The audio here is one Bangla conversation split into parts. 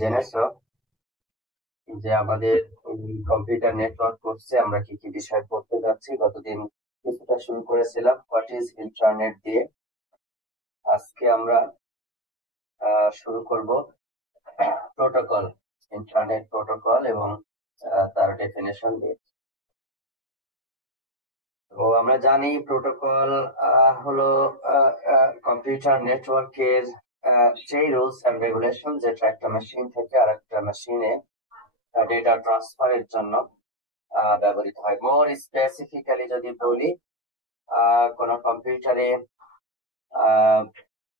জেনেছো যে আমাদের কম্পিউটার নেটওয়ার্ক কোর্সে আমরা কি কি বিষয় পড়তে যাচ্ছি। গতদিন কিছুটা শুরু করেছিলাম হোয়াট ইজ ইন্টারনেট দিয়ে। আজকে আমরা শুরু করব প্রোটোকল, ইন্টারনেট প্রোটোকল এবং তার ডেফিনেশন দিয়ে। তো আমরা জানি প্রোটোকল হলো কম্পিউটার নেটওয়ার্কের সেই রুলস এন্ড রেগুলেশন যেটা একটা মেশিন থেকে আরেকটা মেশিনে ডেটা ট্রান্সফারের জন্য ব্যবহৃত হয়। মোর স্পেসিফিক্যালি যদি বলি, কোন কম্পিউটারে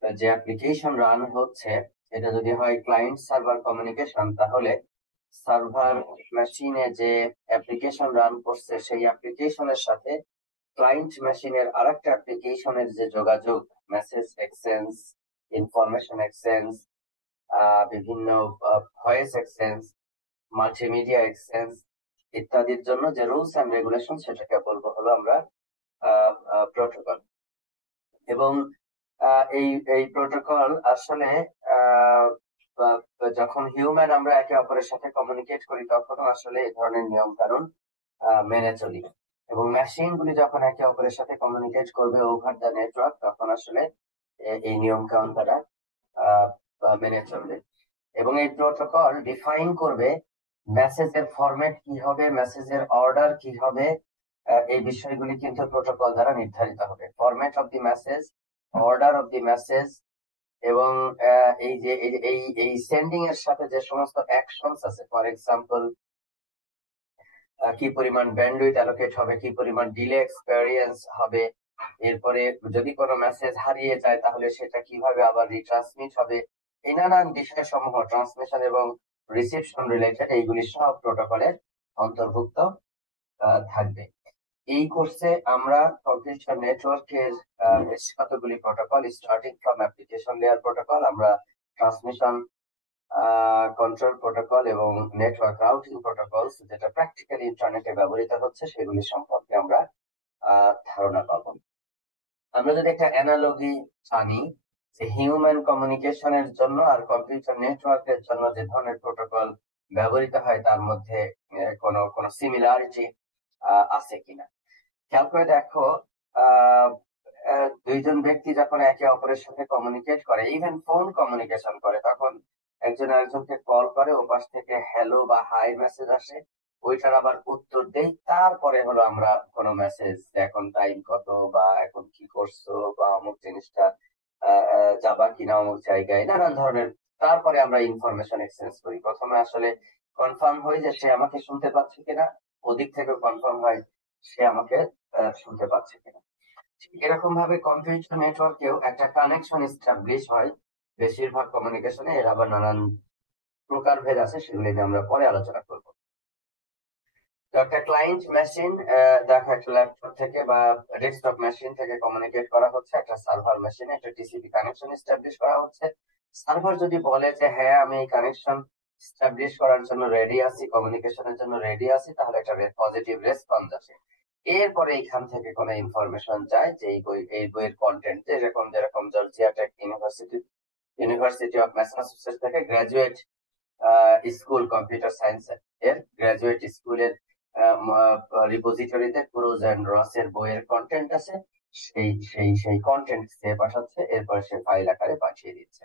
যে অ্যাপ্লিকেশন রান হচ্ছে এটা যদি হয় ক্লায়েন্ট সার্ভার কমিউনিকেশন, তাহলে সার্ভার মেশিনে যে অ্যাপ্লিকেশন রান করছে সেই অ্যাপ্লিকেশনের সাথে ক্লায়েন্ট মেশিনের আরেকটা অ্যাপ্লিকেশনের যে যোগাযোগ, মেসেজ এক্সচেঞ্জ, ইনফরমেশন এক্সচেঞ্জ, বিভিন্ন ভয়েস এক্সচেঞ্জ, মাল্টিমিডিয়া এক্সচেঞ্জ ইত্যাদির জন্য যে রুলস এন্ড রেগুলেশন সেটাকে বলবো হলো আমরা প্রোটোকল। এবং এই এই প্রোটোকল আসলে যখন হিউম্যান আমরা একে অপরের সাথে কমিউনিকেট করি তখন আসলে এই ধরনের নিয়ম কানুন মেনে চলি। এবং মেশিন গুলি যখন একে অপরের সাথে কমিউনিকেট করবে ওভার দ্য নেটওয়ার্ক তখন আসলে এই নিয়ম কানুন তারা মেনে চলবে। এবং এই প্রোটোকল ডিফাইন করবে মেসেজের ফরম্যাট কি হবে, মেসেজের অর্ডার কি হবে। এই বিষয়গুলি কিন্তু প্রোটোকল দ্বারা নির্ধারিত হবে। Format of the message, order of the message, এবং এই যে এই সেন্ডিং এর সাথে যে সমস্ত অ্যাকশনস আছে, ফর এক্সাম্পল কি পরিমাণ ব্যান্ডউইথ অ্যালোকেট হবে, কি পরিমাণ ডিলে এক্সপেরিয়েন্স হবে, এরপরে যদি কোনো মেসেজ হারিয়ে যায় তাহলে সেটা কিভাবে আবার রিট্রান্সমিট হবে, এই নানান বিষয় সমূহ ট্রান্সমিশন এবং রিসিপশন রিলেটেড এইগুলি সব প্রোটোকলের অন্তর্ভুক্ত থাকবে। এই কোর্সে আমরা কম্পিউটার নেটওয়ার্কের বেশ কতগুলি protocol, starting from application layer protocol, আমরা ট্রান্সমিশন কন্ট্রোল প্রোটোকল এবং নেটওয়ার্ক রাউটিং প্রোটোকল যেটা প্র্যাকটিক্যালি ইন্টারনেটে ব্যবহৃত হচ্ছে সেগুলি সম্পর্কে আমরা ধারণা পাবো। আমরা যদি একটা অ্যানালজি জানি যে হিউম্যান কমিউনিকেশনের জন্য আর কম্পিউটার নেটওয়ার্কের জন্য যে ধরনের প্রোটোকল ব্যবহৃত হয় তার মধ্যে কোনো সিমিলারিটি আছে কিনা খেয়াল করে দেখো। দুইজন ব্যক্তি যখন একে অপরের সাথে কমিউনিকেট করে, ইভেন ফোন কমিউনিকেশন করে, তখন একজন আরেকজনকে কল করে, ওপাশ থেকে হ্যালো বা হাই মেসেজ আসে, ওইটার আবার উত্তর দেই, তারপরে হলো আমরা কোনো মেসেজ এখন টাইম কত বা এখন কি করছো বা অমুক জিনিসটা যাবা কিনা অমুক জায়গায়, নানান ধরনের। তারপরে আমরা ইনফরমেশন এক্সচেঞ্জ করি। প্রথমে আসলে কনফার্ম হয় যে সে আমাকে শুনতে পাচ্ছে কিনা, ওদিক থেকে কনফার্ম হয় সে আমাকে শুনতে পাচ্ছে কিনা। এরকম ভাবে কম্পিউটার নেটওয়ার্কেও একটা কানেকশন এস্টাবলিশ হয়। বেশিরভাগ কমিউনিকেশনে এর আবার নানান প্রকারভেদ আছে, সেগুলি নিয়ে আমরা পরে আলোচনা করব। তো একটা ক্লায়েন্ট মেশিন দেখা একটা ল্যাপটপ থেকে বা ডেস্কটপ মেশিন থেকে কমিউনিকেট করা হচ্ছে একটা সার্ভার মেশিনে, একটা টিসিপি কানেকশন এস্টাবলিশ করা হচ্ছে। সার্ভার যদি বলে যে হ্যাঁ আমি এই কানেকশন এস্টাবলিশ করার জন্য রেডি আছি, কমিউনিকেশনের জন্য রেডি আছি, তাহলে একটা পজিটিভ রেসপন্স আসে। এরপরে এখান থেকে কোনো ইনফরমেশন যায় যে এই বইয়ের কন্টেন্ট, যেরকম Georgia Tech University of Massachusetts থেকে গ্রাজুয়েট স্কুল কম্পিউটার সায়েন্স এর গ্রাজুয়েট স্কুলের রিপোজিটরিতে ক্রুজ এন্ড রস এর বইয়ের কন্টেন্ট আছে, সেই কন্টেন্ট সে পাঠাচ্ছে, এরপর সে ফাইল আকারে পাঠিয়ে দিচ্ছে।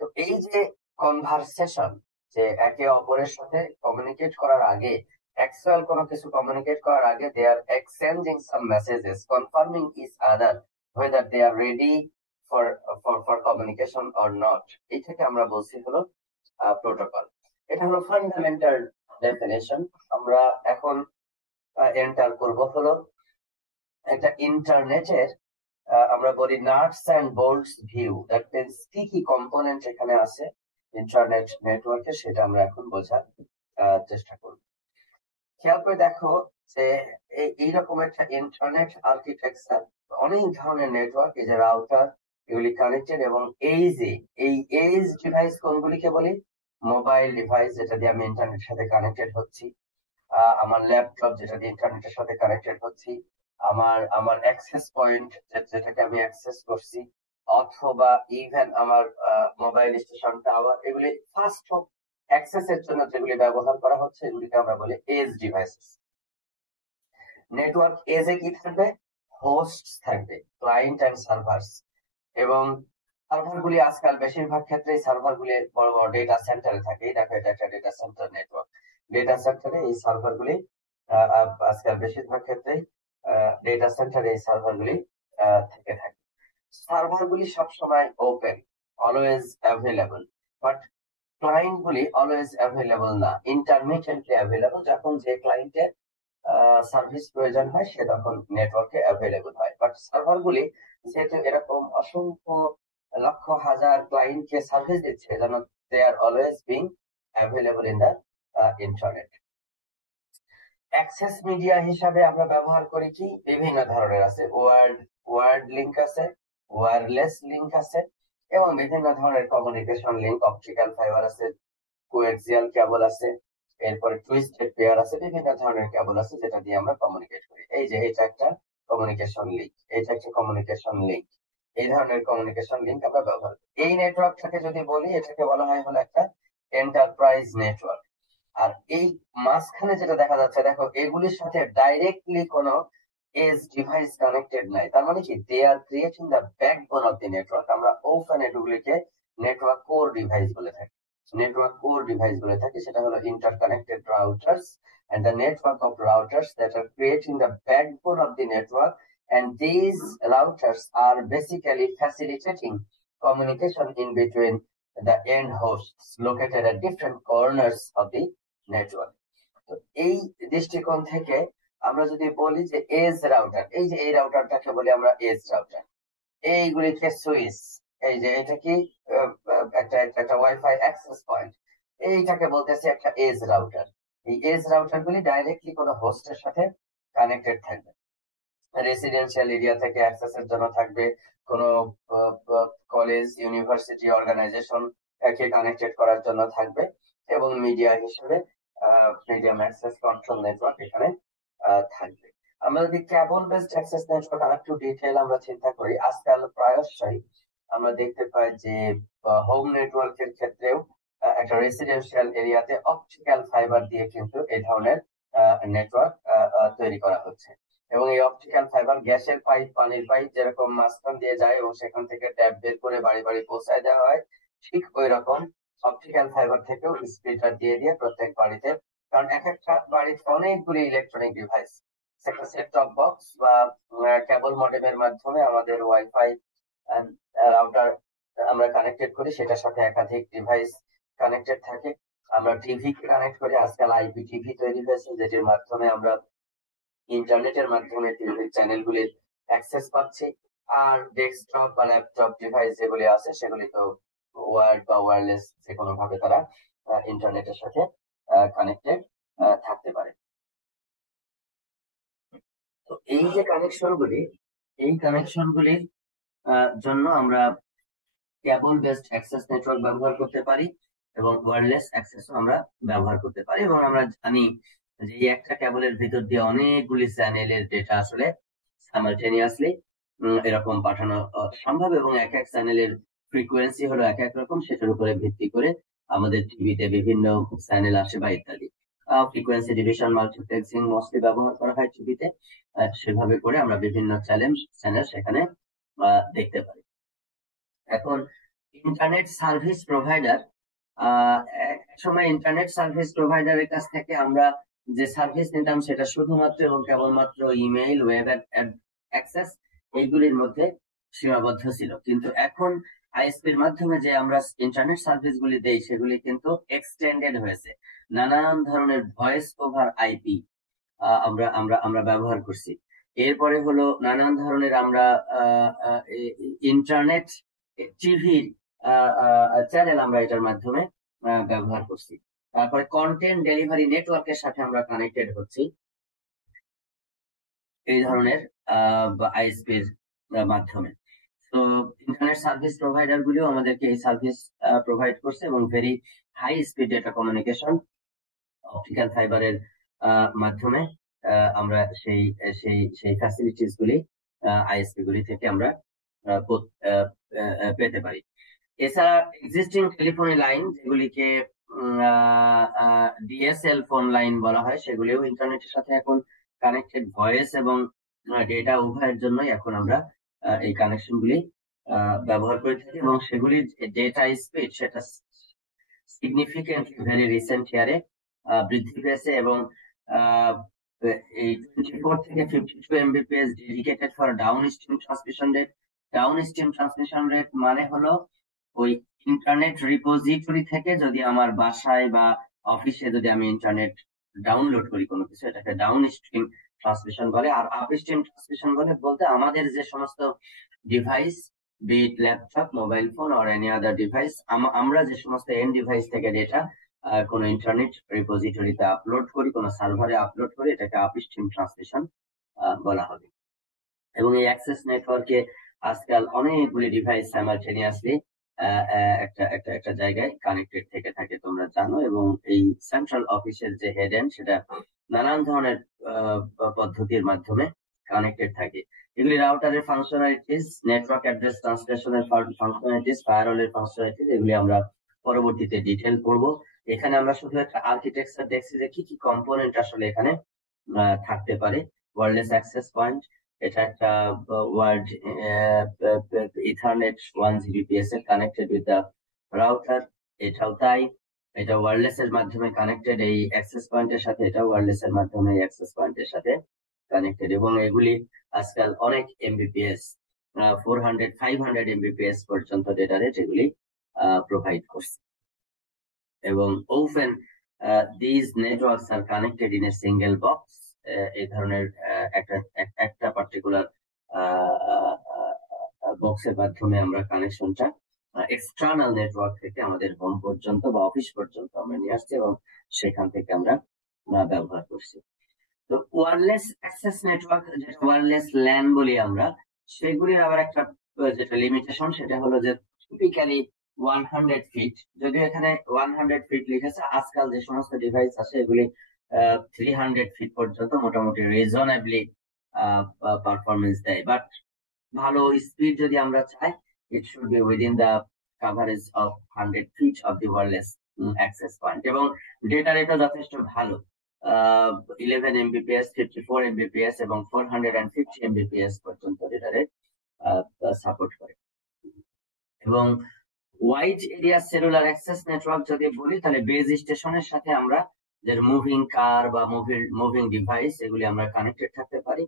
তো এই যে কনভারসেশন, যে একে অপরের সাথে কমিউনিকেট করার আগে, অ্যাকচুয়াল কোনো কিছু কমিউনিকেট করার আগে they are exchanging some messages confirming each other whether they are ready for communication or not। এই থেকে আমরা বলছি হলো প্রোটোকল। এটা হলো ফান্ডামেন্টাল ডেফিনেশন। আমরা এখন এন্টার করব হলো একটা ইন্টারনেটের আমরা বলি nuts and bolts view, that means কি কি কম্পোনেন্ট এখানে আছে ইন্টারনেট নেটওয়ার্কে, সেটা আমরা এখন বোঝার চেষ্টা করব। খেয়াল করে দেখো যে এইরকম একটা ইন্টারনেট আর্কিটেকচার, অনেক ধরনের নেটওয়ার্ক, এই যে রাউটার, এগুলি কানেক্টেড, এবং এই ডিভাইস কোনগুলিকে বলি? মোবাইল ডিভাইস, যেটা দিয়ে আমি ইন্টারনেটের সাথে কানেক্টেড হচ্ছি, আমার ল্যাপটপ যেটা দিয়ে ইন্টারনেটের সাথে কানেক্টেড হচ্ছি, আমার অ্যাক্সেস পয়েন্ট যেটাকে আমি অ্যাক্সেস করছি, অথবা ইভেন আমার মোবাইল স্টেশন টাওয়ার, এগুলি ফাস্ট অ্যাক্সেস এর জন্য যেগুলি ব্যবহার করা হচ্ছে এগুলিকে আমরা বলি এজ ডিভাইসেস। নেটওয়ার্ক এজে কি থাকবে? হোস্ট থাকবে, ক্লায়েন্ট এন্ড সার্ভার্স। এবং সার্ভারগুলি আজকাল বেশিরভাগ ক্ষেত্রে সার্ভারগুলি বড় বড় ডেটা সেন্টারে থাকে। দেখো এটা একটা ডেটা সেন্টার নেটওয়ার্ক। ডেটা সেন্টারে এই সার্ভারগুলি আজকাল বেশিরভাগ ক্ষেত্রে ডেটা সেন্টারে এই সার্ভারগুলি থেকে থাকে। সার্ভারগুলি সবসময় open, always available, but client গুলি অলওয়েজ অ্যাভেলেবল না, ইন্টারমিডিয়েটলি অ্যাভেলেবল। যখন যে ক্লায়েন্টের সার্ভিস প্রয়োজন হয় সে তখন নেটওয়ার্কে অ্যাভেলেবল হয়। বাট সার্ভারগুলি যেহেতু এরকম অসংখ্য লক্ষ হাজার ক্লায়েন্টকে সার্ভিস দিচ্ছে, যেন they are always being available in the internet. Access media হিসাবে আমরা ব্যবহার করি কি? বিভিন্ন ধরনের আছে। ওয়ার্ড লিংক আছে, ওয়্যারলেস লিংক আছে, এবং বিভিন্ন ধরনের কমিউনিকেশন লিংক, অপটিক্যাল ফাইবার আছে, কোএক্সিয়াল কেবল আছে, এরপরে টুইস্টেড পেয়ার আছে, বিভিন্ন ধরনের কেবল আছে যেটা দিয়ে আমরা কমিউনিকেট করি। এই যে এটা একটা কমিউনিকেশন লিংক, এটা একটা কমিউনিকেশন লিংক। এই ধরনের কমিউনিকেশন লিংক আমরা ব্যবহার করি। এই নেটওয়ার্কটাকে যদি বলি, এটাকে বলা হয় হলো একটা এন্টারপ্রাইজ নেটওয়ার্ক। আর এই মাঝখানে যেটা দেখা যাচ্ছে, দেখো এগুলির সাথে ডাইরেক্টলি কোনো এজ ডিভাইস কানেক্টেড নাই। তার মানে কি? They are creating the backbone of the network. আমরা ওপেন এগুলিকে নেটওয়ার্ক কোর ডিভাইস বলে থাকি। নেটওয়ার্ক কোর ডিভাইস বলে থাকি, সেটা হলো interconnected routers and the network of routers that are creating the backbone of the network, and these routers are basically facilitating communication in between the end hosts located at different corners of the network. তো এই দৃষ্টিকোণ থেকে আমরা যদি বলি যে এজ রাউটার, এই যে এই রাউটারটাকে বলি আমরা এজ রাউটার। এইগুলিকে সুইচ, এই যে এটা কি একটা ওয়াইফাই অ্যাক্সেস পয়েন্ট, এইটাকে বলতেছে একটা এজ রাউটার। এই এজ রাউটার গুলি ডাইরেক্টলি কোনো হোস্টের সাথে কানেক্টেড থাকবে। রেসিডেন্সিয়াল এরিয়া থেকে অ্যাক্সেসের জন্য থাকবে, কোনো কলেজ, ইউনিভার্সিটি, অর্গানাইজেশন কে কানেক্টেড করার জন্য থাকবে, এবং মিডিয়া হিসেবে মিডিয়াম অ্যাক্সেস কন্ট্রোল নেটওয়ার্ক এখানে থাকবে। আমরা যদি কেবল বেসড অ্যাক্সেস নেটওয়ার্ক আর একটু ডিটেইল আমরা চিন্তা করি, আজকাল প্রায়শই আমরা দেখতে পাই যে হোম নেটওয়ার্কের ক্ষেত্রেও একটা রেসিডেন্সিয়াল এরিয়াতে অপটিক্যাল ফাইবার দিয়ে কিন্তু এই ধরনের নেটওয়ার্ক তৈরি করা হচ্ছে। এবং এই অপটিক্যাল ফাইবার গ্যাসের পাইপ, পানির পাইপ যেরকম মাঝখান দিয়ে যায় এবং সেখান থেকে ট্যাপ বের করে বাড়ি বাড়ি পৌঁছায় দেওয়া হয়, ঠিক ওই রকম অপটিক্যাল ফাইবার থেকেও স্পিকার দিয়ে দিয়ে প্রত্যেক বাড়িতে, কারণ এক একটা বাড়িতে অনেকগুলি ইলেকট্রনিক ডিভাইস, একটা সেট টপ বক্স বা কেবল মডেমের মাধ্যমে আমাদের ওয়াইফাই রাউটার আমরা কানেক্টেড করি, সেটার সাথে একাধিক ডিভাইস কানেক্টেড থাকে। আমরা টিভি কানেক্ট করি, আজকাল আইপি টিভি তৈরি হয়েছে যেটির মাধ্যমে আমরা ইন্টারনেটের মাধ্যমে টিভি চ্যানেলগুলির অ্যাক্সেস পাচ্ছি। আর ডেস্কটপ বা ল্যাপটপ ডিভাইস যেগুলি আছে সেগুলি তো ওয়ার্ড বা ওয়্যারলেস যে কোনো ভাবে তারা ইন্টারনেটের সাথে কানেক্টেড থাকতে পারে। তো এই যে কানেকশনগুলি, এই কানেকশনগুলির জন্য আমরা কেবল বেসড অ্যাক্সেস নেটওয়ার্ক ব্যবহার করতে পারি এবং ওয়্যারলেস অ্যাক্সেসও আমরা ব্যবহার করতে পারি। এবং আমরা জানি যে এই একটা কেবলের ভিতর দিয়ে অনেকগুলি চ্যানেলের ডেটা আসলে সাইমালটেনিয়াসলি এরকম পাঠানো সম্ভব, এবং এক এক চ্যানেলের ফ্রিকোয়েন্সি হলো এক এক রকম, সেটার উপরে ভিত্তি করে আমাদের টিভিতে বিভিন্ন চ্যানেল আসে বা ইত্যাদি। ফ্রিকোয়েন্সি ডিভিশন মাল্টিপ্লেক্সিং মোস্টলি ব্যবহার করা হয় টিভিতে, সেভাবে করে আমরা বিভিন্ন চ্যানেল সেখানে দেখতে পারি। এখন ইন্টারনেট সার্ভিস প্রোভাইডার, এক সময় ইন্টারনেট সার্ভিস প্রোভাইডারের কাছ থেকে আমরা যে সার্ভিস নিতাম সেটা শুধুমাত্র এবং কেবলমাত্র ইমেইল, ওয়েব অ্যাক্সেস এইগুলির মধ্যে সীমাবদ্ধ ছিল। কিন্তু এখন আইএসপির মাধ্যমে যে আমরা ইন্টারনেট সার্ভিস গুলি দেই সেগুলি কিন্তু এক্সটেন্ডেড হয়েছে। নানান ধরনের ভয়েস ওভার আইপি আমরা আমরা আমরা ব্যবহার করছি। এরপরে হলো নানান ধরনের আমরা ইন্টারনেট টিভি চ্যানেল আমরা এটার মাধ্যমে ব্যবহার করছি। তারপরে কন্টেন্ট ডেলিভারি নেটওয়ার্কের সাথে আমরা কানেক্টেড হচ্ছি এই ধরনের আইএসপির মাধ্যমে। তো ইন্টারনেট সার্ভিস প্রোভাইডার গুলিও আমাদেরকে এই সার্ভিস প্রোভাইড করছে, এবং very high speed data communication optical ফাইবারের মাধ্যমে আমরা সেই সেই সেই ফ্যাসিলিটিস গুলি আইএসপি গুলি থেকে আমরা পেতে পারি। এছাড়া এক্সিস্টিং টেলিফোনি লাইন, যেগুলিকে ডিএসএল ফোন লাইন বলা হয়, সেগুলিও ইন্টারনেটের সাথে এখন কানেক্টেড। ভয়েস এবং ডেটা উভয়ের জন্যই এখন আমরা এই কানেকশন গুলি ব্যবহার করে থাকি, এবং সেগুলির ডেটা স্পিড সেটা সিগনিফিকেন্টলি ভেরি রিসেন্ট ইয়ারে বৃদ্ধি পেয়েছে, এবং এই 24 থেকে 52 Mbps dedicated for down stream transmission rate. Down stream transmission rate মানে হলো ওই ইন্টারনেট রিপোজিটরি থেকে যদি আমার বাসায় বা অফিসে যদি আমি ইন্টারনেট ডাউনলোড করি কোনো কিছু, এটাকে ডাউন স্ট্রিম ট্রান্সমিশন বলে। আর আপ স্ট্রিম ট্রান্সমিশন বলতে আমাদের যে সমস্ত device, be it laptop, mobile phone or any other device, আমরা যে সমস্ত এন্ড ডিভাইস থেকে ডেটা কোনো ইন্টারনেট রিপোজিটরিতে আপলোড করি, কোনো সার্ভারে আপলোড করি, এটাকে আপ স্ট্রিম ট্রান্সমিশন বলা হবে। এবং এই অ্যাক্সেস নেটওয়ার্কে আজকাল অনেকগুলি ডিভাইস সাইমালটেনিয়াসলি একটা জায়গায় কানেক্টেড থেকে থাকে, তোমরা জানো। এবং এই সেন্ট্রাল অফিসের যে হেড এন্ড, সেটা নানান ধরনের পদ্ধতির মাধ্যমে কানেক্টেড থাকে। এগুলি রাউটারের ফাংশনালিটিস, নেটওয়ার্ক অ্যাড্রেস ট্রান্সলেশনের ফাংশনালিটিস, ফায়ারওয়ালের ফাংশনালিটিস, এগুলি আমরা পরবর্তীতে ডিটেল করব। এখানে আমরা শুধু একটা আর্কিটেকচার দেখছি যে কি কি কম্পোনেন্ট আসলে এখানে থাকতে পারে। ওয়্যারলেস অ্যাক্সেস পয়েন্ট, এটা একটা ওয়ার্ড ইথারনেট 1 Gbps এর কানেক্টেড উইথ দ্য রাউটার, এটাও তাই। এটা ওয়্যারলেস এর মাধ্যমে কানেক্টেড এই অ্যাক্সেস পয়েন্টের সাথে, এটা ওয়্যারলেস এর মাধ্যমে অ্যাক্সেস পয়েন্টের সাথে কানেক্টেড, এবং এগুলি আজকাল অনেক এমবিপিএস 400-500 এমবিপিএস পর্যন্ত ডেটা রেট এগুলি প্রোভাইড করছে। এবং often these networks are connected in a single box। এই ধরনের একটা পার্টিকুলার বক্সের মাধ্যমে আমরা কানেকশনটা এক্সটার্নাল নেটওয়ার্ক থেকে আমাদের হোম পর্যন্ত বা অফিস পর্যন্ত আমরা নিয়ে আসছি, এবং সেখান থেকে আমরা ব্যবহার করছি। তো ওয়্যারলেস অ্যাক্সেস নেটওয়ার্ক, যেটা ওয়্যারলেস ল্যান বলি আমরা, সেগুলির আবার একটা যেটা লিমিটেশন, সেটা হলো যে টিপিক্যালি 100 ফিট। যদিও এখানে 100 ফিট লিখেছে, আজকাল যে সমস্ত ডিভাইস আছে এগুলি 300 ফিট পর্যন্ত মোটামুটি রিজনেবলি পারফরমেন্স দেয়। বাট ভালো স্পিড যদি আমরা চাই, it should be within the coverage of 100 feet of the wireless access point. এবং ডেটা রেটও যথেষ্ট ভালো, 11 Mbps, 54 Mbps এবং 450 Mbps পর্যন্ত ডেটা রেট সাপোর্ট করে। এবং wide area cellular access network যদি বলি, তাহলে বেজ স্টেশনের সাথে আমরা যে মুভিং কার বা মুভিং ডিভাইস, এগুলি আমরা কানেক্টেড থাকতে পারি।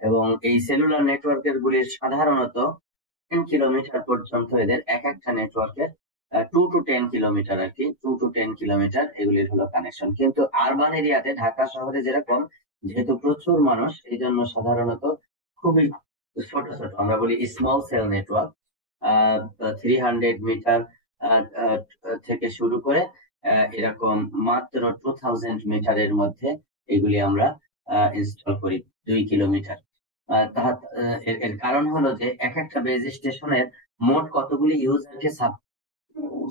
এবং এই সেলুলার নেটওয়ার্কের গুলি সাধারণত 10 কিলোমিটার পর্যন্ত, এদের একটা নেটওয়ার্কের 2 to 10 কিলোমিটার আর কি, 2 to 10 কিলোমিটার এগুলির হলো কানেকশন। কিন্তু আরবান এরিয়াতে, ঢাকা শহরে যেরকম, যেহেতু প্রচুর মানুষ, এই জন্য সাধারণত খুবই ছোট ছোট, আমরা বলি স্মল সেল নেটওয়ার্ক, 300 মিটার থেকে শুরু করে এরকম মাত্র 2000 মিটারের মধ্যে এগুলি আমরা ইনস্টল করি, 2 কিলোমিটার। এর কারণ হলো যে একটা বেজ স্টেশনের মোট কতগুলি ইউজারকে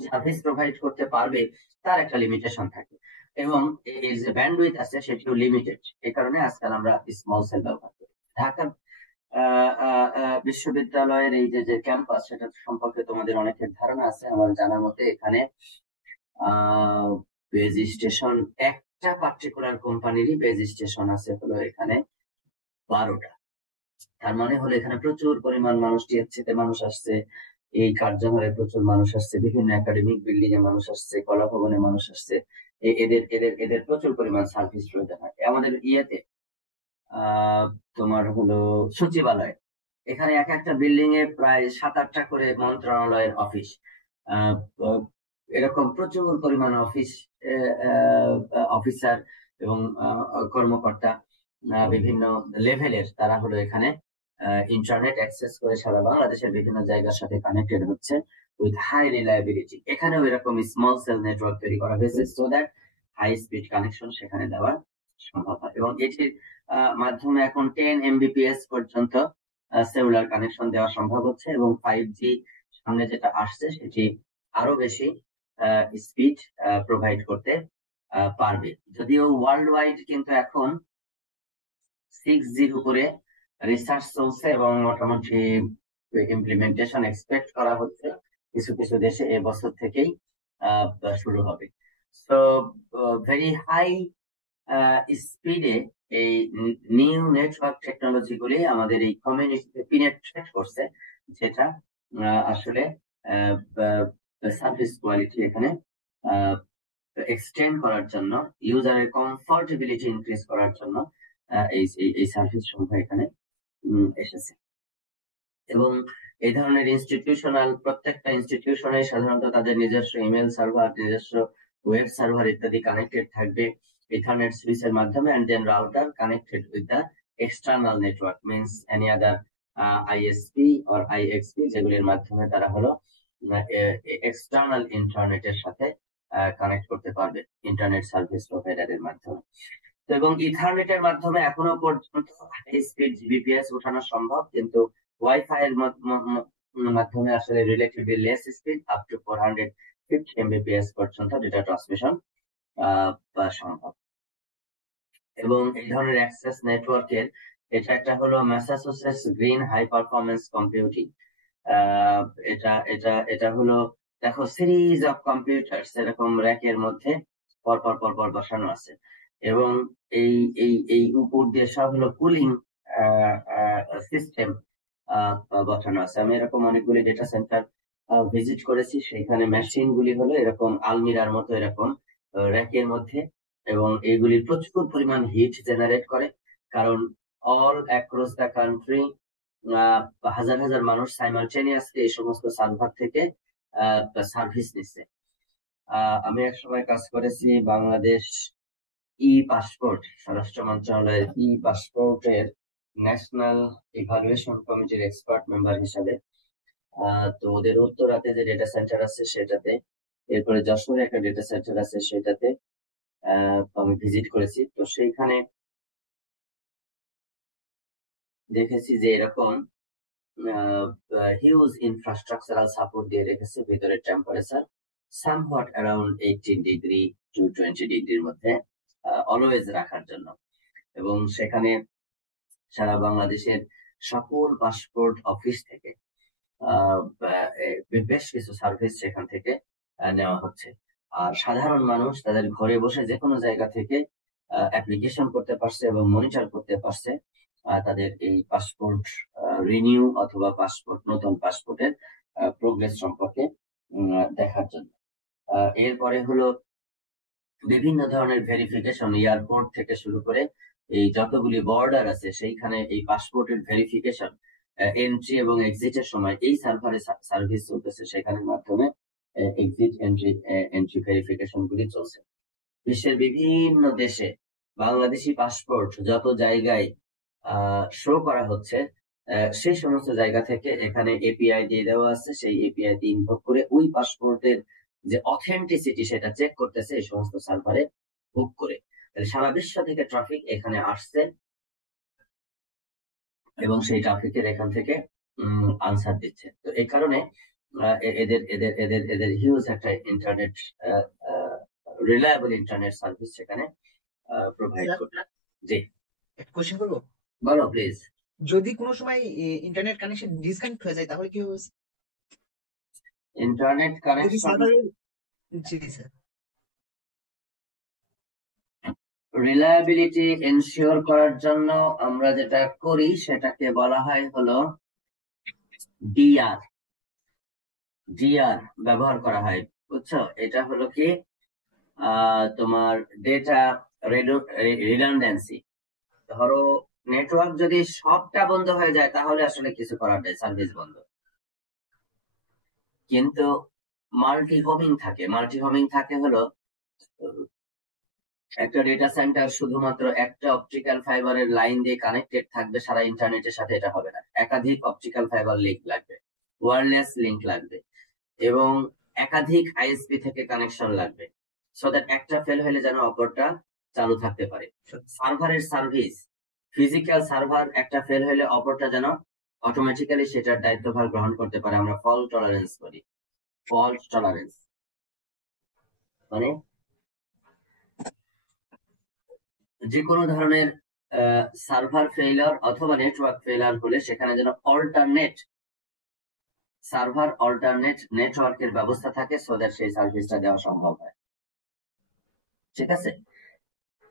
সার্ভিস প্রোভাইড করতে পারবে তার একটা লিমিটেশন থাকে, এবং এর যে ব্যান্ডউইথ আছে সেটিও লিমিটেড। এই কারণে আজকাল আমরা স্মল সেল ব্যবহার করি। ঢাকা বিশ্ববিদ্যালয়ের এই যে ক্যাম্পাস, সেটা সম্পর্কে তোমাদের অনেকের ধারণা আছে। আমার জানার মতে এখানে বেজ স্টেশন, একটা পার্টিকুলার কোম্পানিরই বেজ স্টেশন আছে হলো এখানে 12টা। তার মানে হলো এখানে প্রচুর পরিমাণ মানুষ, টিএসসিতে মানুষ আসছে, এই কার্যালয়ে প্রচুর মানুষ আসছে, বিভিন্ন একাডেমিক বিল্ডিং এ মানুষ আসছে, কলা ভবনে মানুষ আসছে, এদের এদের এদের প্রচুর পরিমাণ সার্ভিস প্রয়োজন হয়। আমাদের ইয়েতে তোমার হলো সচিবালয়, এখানে একটা বিল্ডিং এ প্রায় 7-8টা করে মন্ত্রণালয়ের অফিস, এরকম প্রচুর পরিমাণ অফিসার এবং কর্মকর্তা বিভিন্ন লেভেলের, তারা হলো এখানে ইন্টারনেট অ্যাক্সেস করে সারা বাংলাদেশের বিভিন্ন জায়গার সাথে কানেক্টেড হচ্ছে উইথ হাই রিলায়েবিলিটি। এখানেও এরকম স্মল সেল নেটওয়ার্ক তৈরি করা হয়েছে, so that high speed connection সেখানে দেওয়া সম্ভব হয়। এবং এটির মাধ্যমে এখন 10 Mbps পর্যন্ত সেলুলার কানেকশন দেওয়া সম্ভব হচ্ছে, এবং 5G সামনে যেটা আসছে সেটি আরো বেশি স্পিড প্রোভাইড করতে পারবে। যদিও ওয়ার্ল্ড ওয়াইড কিন্তু এখন 6G উপরে রিসার্চ চলছে, এবং মোটামুটি ইমপ্লিমেন্টেশন এক্সপেক্ট করা হচ্ছে কিছু কিছু দেশে এবছর থেকেই শুরু হবে। সো ভেরি হাই স্পিডে এই নিউ নেটওয়ার্ক টেকনোলজি গুলি আমাদের এই কমিউনিটিতে পিনেট্রেট করছে, যেটা আসলে সার্ভিস কোয়ালিটি এখানে এক্সটেন্ড করার জন্য, ইউজারের কমফোর্টেবিলিটি ইনক্রিজ করার জন্য এই সার্ভিস সমূহ এখানে এসেছে। এবং এই ধরনের ইনস্টিটিউশনাল প্রত্যেকটা ইনস্টিটিউশনে সাধারণত তাদের নিজস্ব ইমেল সার্ভার, নিজস্ব ওয়েব সার্ভার ইত্যাদি কানেক্টেড থাকবে ইথারনেট সুইচের মাধ্যমে, and then router connected with the external network means any other ISP or IXP, যেগুলির মাধ্যমে তারা হলো এক্সটার্নাল ইন্টারনেটের সাথে কানেক্ট করতে পারবে ইন্টারনেট সার্ভিস প্রোভাইডারের মাধ্যমে। তো এবং ইথারনেটের মাধ্যমে এখনো পর্যন্ত হাই স্পিড জিবিপিএস ওঠানো সম্ভব, কিন্তু ওয়াইফাই এর মাধ্যমে আসলে relatively less speed up to 450 Mbps পর্যন্ত ডেটা ট্রান্সমিশন সম্ভব। এবং এই ধরনের অ্যাক্সেস নেটওয়ার্কের এটা একটা হলো Massachusetts Green High Performance Computing. এটা এটা এটা হলো দেখো সিরিজ অফ কম্পিউটারস এরকম র্যাকের মধ্যে পরপর পরপর বসানো আছে, এবং এই এই এই উপর দিয়ে সব হলো কুলিং সিস্টেম বসানো আছে। আমি এরকম অনেকগুলি ডেটা সেন্টার ভিজিট করেছি, সেখানে মেশিন গুলি হলো এরকম আলমিরার মতো এরকম র্যাকের মধ্যে, এবং এইগুলি প্রচুর পরিমাণ হিট জেনারেট করে, কারণ অল অ্যাক্রস দ্য কান্ট্রি হাজার হাজার মানুষ সাইমালটেনিয়াসলি এই সমস্ত সার্ভার থেকে সার্ভিস নিচ্ছে। আমি এক সময় কাজ করেছি বাংলাদেশ ই পাসপোর্ট, স্বরাষ্ট্র মন্ত্রণালয়ের ই পাসপোর্টের ন্যাশনাল ইভালুয়েশন কমিটির এক্সপার্ট মেম্বার হিসাবে। তো ওদের উত্তরাতে যে ডেটা সেন্টার আছে সেটাতে, এরপরে যশোরে একটা ডেটা সেন্টার আছে সেটাতে আমি ভিজিট করেছি। তো সেইখানে দেখেছি যে এরকম হিউজ ইনফ্রাস্ট্রাকচারাল সাপোর্ট দিয়ে রেখেছে, ভিতরের টেম্পারেচার সামহট অ্যারাউন্ড 18 ডিগ্রি টু 20 ডিগ্রির মধ্যে অলওয়েজ রাখার জন্য। এবং সেখানে সারা বাংলাদেশের সকল পাসপোর্ট অফিস থেকে বেশ কিছু সার্ভিস সেখান থেকে নেওয়া হচ্ছে। আর সাধারণ মানুষ তাদের ঘরে বসে যে কোনো জায়গা থেকে অ্যাপ্লিকেশন করতে পারছে এবং মনিটর করতে পারছে তাদের এই পাসপোর্ট রিনিউ অথবা পাসপোর্ট নতুন পাসপোর্টের প্রোগ্রেস সম্পর্কে দেখার জন্য। এরপরে হলো বিভিন্ন ধরনের ভেরিফিকেশন, এয়ারপোর্ট থেকে শুরু করে এই যতগুলি বর্ডার আছে সেইখানে এই পাসপোর্টের ভেরিফিকেশন এন্ট্রি এবং এক্সিটের সময় এই সার্ভারে সার্ভিস চলতেছে, সেখানের মাধ্যমে এক্সিট এন্ট্রি ভেরিফিকেশন গুলি চলছে। বিশ্বের বিভিন্ন দেশে বাংলাদেশি পাসপোর্ট যত জায়গায় শো করা হচ্ছে সেই সমস্ত জায়গা থেকে এখানে এপিআই দিয়ে দেওয়া আছে, সেই এপিআই দিয়ে ইনভোক করে ওই পাসপোর্টের যে অথেন্টিসিটি সেটা চেক করতেছে এই সমস্ত সার্ভারে বুক করে। তাহলে সারা বিশ্ব থেকে ট্রাফিক এখানে আসছে এবং সেই ট্রাফিকের এখান থেকে আনসার দিচ্ছে। তো এই কারণে এদের এদের এদের এদের হিউজ একটা ইন্টারনেট রিলায়েবল ইন্টারনেট সার্ভিস সেখানে প্রোভাইড করছে। জি, কোশ্চেন করবো? বলো প্লিজ। যদি কোনো সময় ইন্টারনেট কানেকশন ডিসকানেক্ট হয়ে যায় তাহলে কি হবে? ইন্টারনেট কানেকশন জি স্যার। রিলায়েবিলিটি এনশিওর করার জন্য আমরা যেটা করি সেটাকে বলা হয় হলো ডিআর ব্যবহার করা হয়, বুঝছো? এটা হলো কি তোমার ডেটা রিডান্ডেন্সি। ধরো নেটওয়ার্ক যদি সবটা বন্ধ হয়ে যায় তাহলে আসলে কিছু করার নেই, সার্ভিস বন্ধ। কিন্তু মাল্টি হোমিং থাকে হলো একটা ডেটা সেন্টার শুধুমাত্র একটা অপটিক্যাল ফাইবারের লাইন দিয়ে কানেক্টেড থাকবে সারা ইন্টারনেটের সাথে, এটা হবে না। একাধিক অপটিক্যাল ফাইবার লিংক লাগবে, ওয়্যারলেস লিংক লাগবে, এবং একাধিক আইএসপি থেকে কানেকশন লাগবে, সো দ্যাট একটা ফেল হলে যেন অপরটা চালু থাকতে পারে। সার্ভারের সার্ভিস, ফিজিক্যাল সার্ভার একটা ফেল হলে অপরটা যেন অটোমেটিক্যালি সেটার দায়িত্বভার গ্রহণ করতে পারে। আমরা ফল্ট টলারেন্স করি। ফল্ট টলারেন্স মানে যে কোনো ধরনের সার্ভার ফেইলার অথবা নেটওয়ার্ক ফেইলার হলে সেখানে যেন অল্টারনেট সার্ভার অল্টারনেট নেটওয়ার্কের ব্যবস্থা থাকে সো দ্যাট সেই সার্ভিসটা দেওয়া সম্ভব হয়। ঠিক আছে,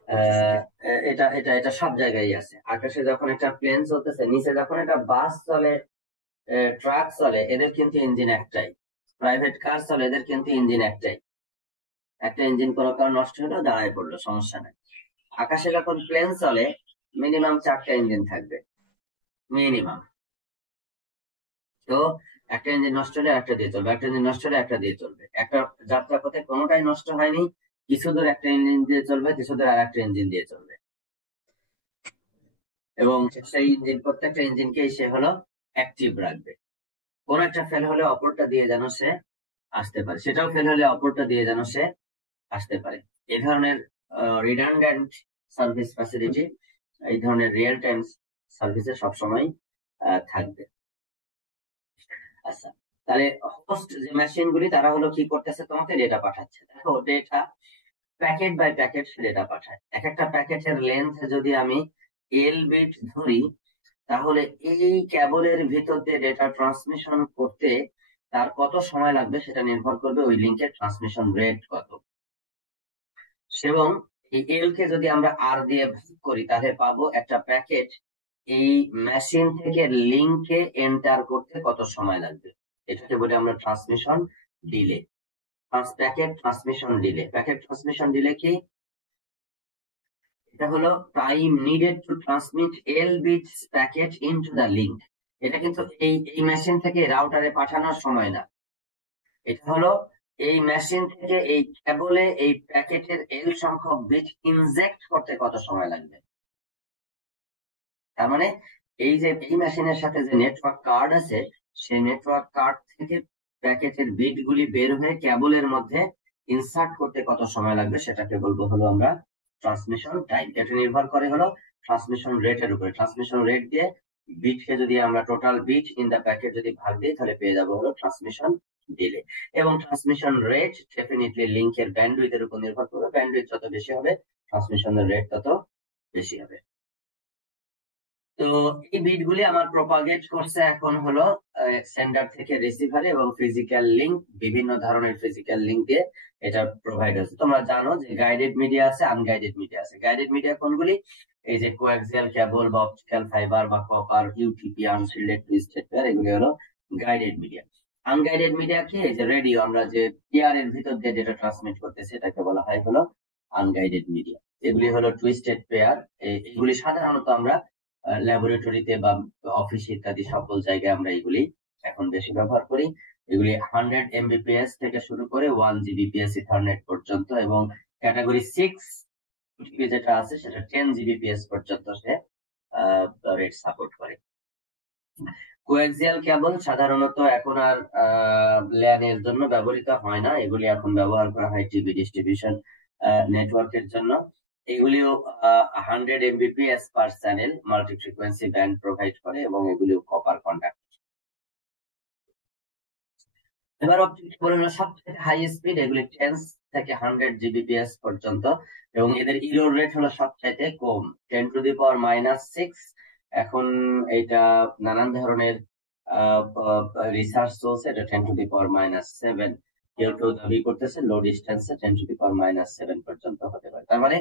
আহ, এটা এটা এটা সব জায়গায় আছে। আকাশে যখন একটা প্লেন চলতেছে, নিচে যখন একটা বাস চলে, ট্রাক চলে, এদের কিন্তু ইঞ্জিন একটাই। প্রাইভেট কার চলে, এদের কিন্তু ইঞ্জিন একটাই। একটা ইঞ্জিন কোনো কারণ নষ্ট হলো, দাঁড়ায় পড়লো, সমস্যা নাই। আকাশে যখন প্লেন চলে মিনিমাম 4টা ইঞ্জিন থাকবে, মিনিমাম। তো একটা ইঞ্জিন নষ্ট হলে একটা দিয়ে চলবে, একটা ইঞ্জিন নষ্ট হলে একটা দিয়ে চলবে। একটা যাত্রাপথে কোনোটাই নষ্ট হয়নি, কিছু দূর একটা ইঞ্জিন দিয়ে চলবে, কিছু দূর আর একটা ইঞ্জিন দিয়ে চলবে। এবং সেই ইঞ্জিন, প্রত্যেকটা ইঞ্জিনকে সে হলো অ্যাক্টিভ রাখবে। কোন একটা ফেল হলে অপরটা দিয়ে যেন সে আসতে পারে, সেটাও ফেল হলে অপরটা দিয়ে যেন সে আসতে পারে। এই ধরনের রিডান্ডেন্ট সার্ভিস ফ্যাসিলিটি, এই ধরনের রিয়েল টাইম সার্ভিসে সবসময় থাকবে। আচ্ছা, তাহলে হোস্ট যে মেশিন গুলি, তারা হলো কি করতেছে, তোমাকে ডেটা পাঠাচ্ছে। দেখো, data packet by packet data পাঠায়। এক একটা প্যাকেটের লেন্থ যদি আমি এল বিট ধরি, তাহলে এই কেবলের ভিতর দিয়ে ডেটা ট্রান্সমিশন করতে তার কত সময় লাগবে সেটা নির্ভর করবে ওই লিঙ্কের ট্রান্সমিশন রেট কত। এবং এই এল কে যদি আমরা আর দিয়ে ভাগ করি, তাহলে পাবো একটা প্যাকেট এই মেশিন থেকে লিঙ্কে এন্টার করতে কত সময় লাগবে। এটাকে বলি আমরা transmission delay. Packet transmission delay. Packet transmission delay কি? এটা হলো time needed to transmit L bits packet into the link. এটা কিন্তু এই মেশিন থেকে রাউটারে পাঠানোর সময় না, এটা হলো এই মেশিন থেকে এই কেবলে এই প্যাকেটের এল সংখ্যক বিট ইনজেক্ট করতে কত সময় লাগবে। তার মানে এই যে এই মেশিনের সাথে যে নেটওয়ার্ক কার্ড আছে, সেই নেটওয়ার্ক কার্ড থেকে প্যাকেটের বিট গুলি বের হয়ে কেবলের মধ্যে ইনসার্ট করতে কত সময় লাগবে, সেটাকে বলবো হলো আমরা ট্রান্সমিশন টাইম। এটা নির্ভর করে হলো ট্রান্সমিশন রেটের উপরে। ট্রান্সমিশন রেট দিয়ে বিটকে যদি আমরা total bit in the packet যদি ভাগ দিই, তাহলে পেয়ে যাবো হলো ট্রান্সমিশন ডিলে। এবং ট্রান্সমিশন রেট ডেফিনেটলি লিঙ্কের ব্যান্ডউইথের উপর নির্ভর করবে। ব্যান্ডউইথ যত বেশি হবে, ট্রান্সমিশনের রেট তত বেশি হবে। তো এই বিট গুলি আমার প্রপাগেট করছে এখন হলো সেন্ডার থেকে রিসিভারে, এবং ফিজিক্যাল লিংক, বিভিন্ন ধরনের ফিজিক্যাল লিংক দিয়ে এটা প্রোভাইড হচ্ছে। তোমরা জানো যে গাইডেড মিডিয়া আছে, আনগাইডেড মিডিয়া আছে। গাইডেড মিডিয়া কোনগুলি? এই যে কোয়াক্সিয়াল কেবল বা অপটিক্যাল ফাইবার বা কপার, ইউটিপি, আনশিল্ডেড টুইস্টেড পেয়ার, এগুলি হলো গাইডেড মিডিয়া। আনগাইডেড মিডিয়া কি? এই যে রেডিও, আমরা যে পেয়ার এর ভিতর দিয়ে যেটা ট্রান্সমিট করতেছি, এটাকে বলা হয় হলো আনগাইডেড মিডিয়া। এগুলি হলো টুইস্টেড পেয়ার। এগুলি সাধারণত আমরা ল্যাবরেটরিতে বা অফিস ইত্যাদি সকল জায়গায় আমরা এগুলি এখন বেশি ব্যবহার করি। এগুলি 100 Mbps থেকে শুরু করে 1 Gbps ইথারনেট পর্যন্ত, এবং ক্যাটাগরি 6 যেটা আছে সেটা 10 Gbps পর্যন্ত সে রেট সাপোর্ট করে। কোয়াক্সিয়াল কেবল সাধারণত এখন আর ল্যান এর জন্য ব্যবহৃত হয় না, এগুলি এখন ব্যবহার করা হয় টিভি ডিস্ট্রিবিউশন নেটওয়ার্কের জন্য। এগুলিও 100 Mbps per channel multi frequency band provide করে, এবং এগুলিও কপার কন্ডাক্ট। এবার অপটিক কেবল হলো সবথেকে হাই স্পিড, এগুলি 10 থেকে 100 Gbps পর্যন্ত, এবং এদের ইরর রেট হলো সবচাইতে কম, 10⁻⁻6। এখন এটা নানান ধরনের রিসার্চ চলছে, এটা 10⁻⁻7। কেউ কেউ দাবি করতেছে লো ডিস্টেন্সে 10⁻⁷ পর্যন্ত হতে পারে। তার মানে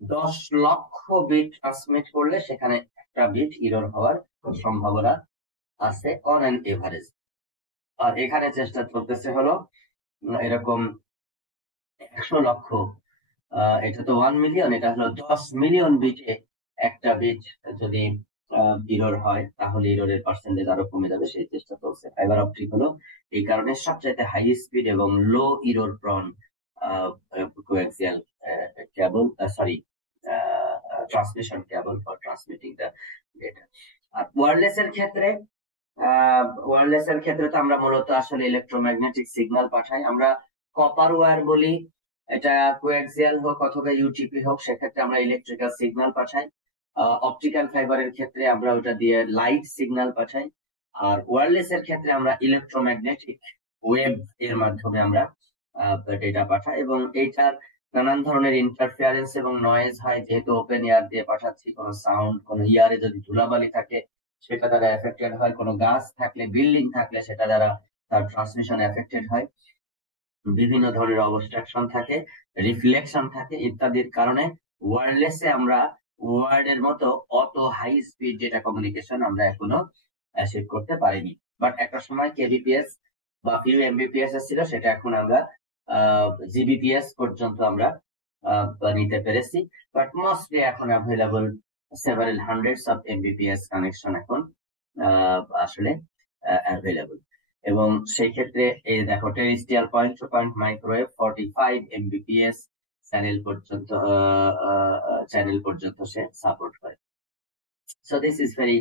10 লক্ষ বিট ট্রান্সমিট করলে সেখানে একটা বিট ইরর হওয়ার সম্ভাবনা আছে অন অ্যান এভারেজ। আর এখানে চেষ্টা চলতেছে হলো এরকম 100 লক্ষ, এটা তো 1 মিলিয়ন, এটা হলো 10 মিলিয়ন বিটে একটা বিট যদি ইরর হয়, তাহলে ইররের পার্সেন্টেজ আরো কমে যাবে, সেই চেষ্টা চলছে। ফাইবার অপটিক হলো এই কারণে সবচাইতে হাই স্পিড এবং low error prone coaxial cable, sorry transmission cable for transmitting the data. আর ওয়্যারলেস এর ক্ষেত্রে, তো আমরা মূলত আসলে ইলেকট্রোম্যাগনেটিক সিগন্যাল পাঠাই। আমরা কপার ওয়্যার বলি, এটা কোয়াক্সিয়াল হোক অথবা ইউটিপি হোক, সেক্ষেত্রে আমরা ইলেকট্রিক্যাল সিগন্যাল পাঠাই। অপটিক্যাল ফাইবারের ক্ষেত্রে আমরা ওটা দিয়ে লাইট সিগন্যাল পাঠাই। আর ওয়্যারলেস এর ক্ষেত্রে আমরা ইলেকট্রোম্যাগনেটিক ওয়েভ এর মাধ্যমে আমরা ডেটা পাঠাই, এবং এইটার নানান ধরনের ইন্টারফিয়ারেন্স এবং নয়েজ হয়, যেহেতু ওপেন এয়ার দিয়ে পাঠাচ্ছি। কোনো সাউন্ড, কোনো ইয়ারে যদি ধুলাবালি থাকে, সেটা দ্বারা এফেক্টেড হয়, কোনো গাছ থাকলে, বিল্ডিং থাকলে সেটা দ্বারা তার ট্রান্সমিশন এফেক্টেড হয়, বিভিন্ন ধরনের অবস্ট্রাকশন থাকে, রিফ্লেকশন থাকে, ইত্যাদির কারণে ওয়্যারলেসে আমরা ওয়ার্ডের মতো অত হাই স্পিড ডেটা কমিউনিকেশন আমরা এখনো অ্যাচিভ করতে পারিনি। বাট একটা সময় কেবিপিএস বা ফিউ এমবিপিএস ছিল, সেটা এখন আমরা জিবিপিএস পর্যন্ত আমরা নিতে পেরেছি। বাট মোস্টলি এখন available several hundreds of Mbps connection এখন আসলে অ্যাভেলেবল। এবং সেই ক্ষেত্রে এই দেখো terrestrial point to point microwave 45 Mbps channel পর্যন্ত সে সাপোর্ট করে। So this is very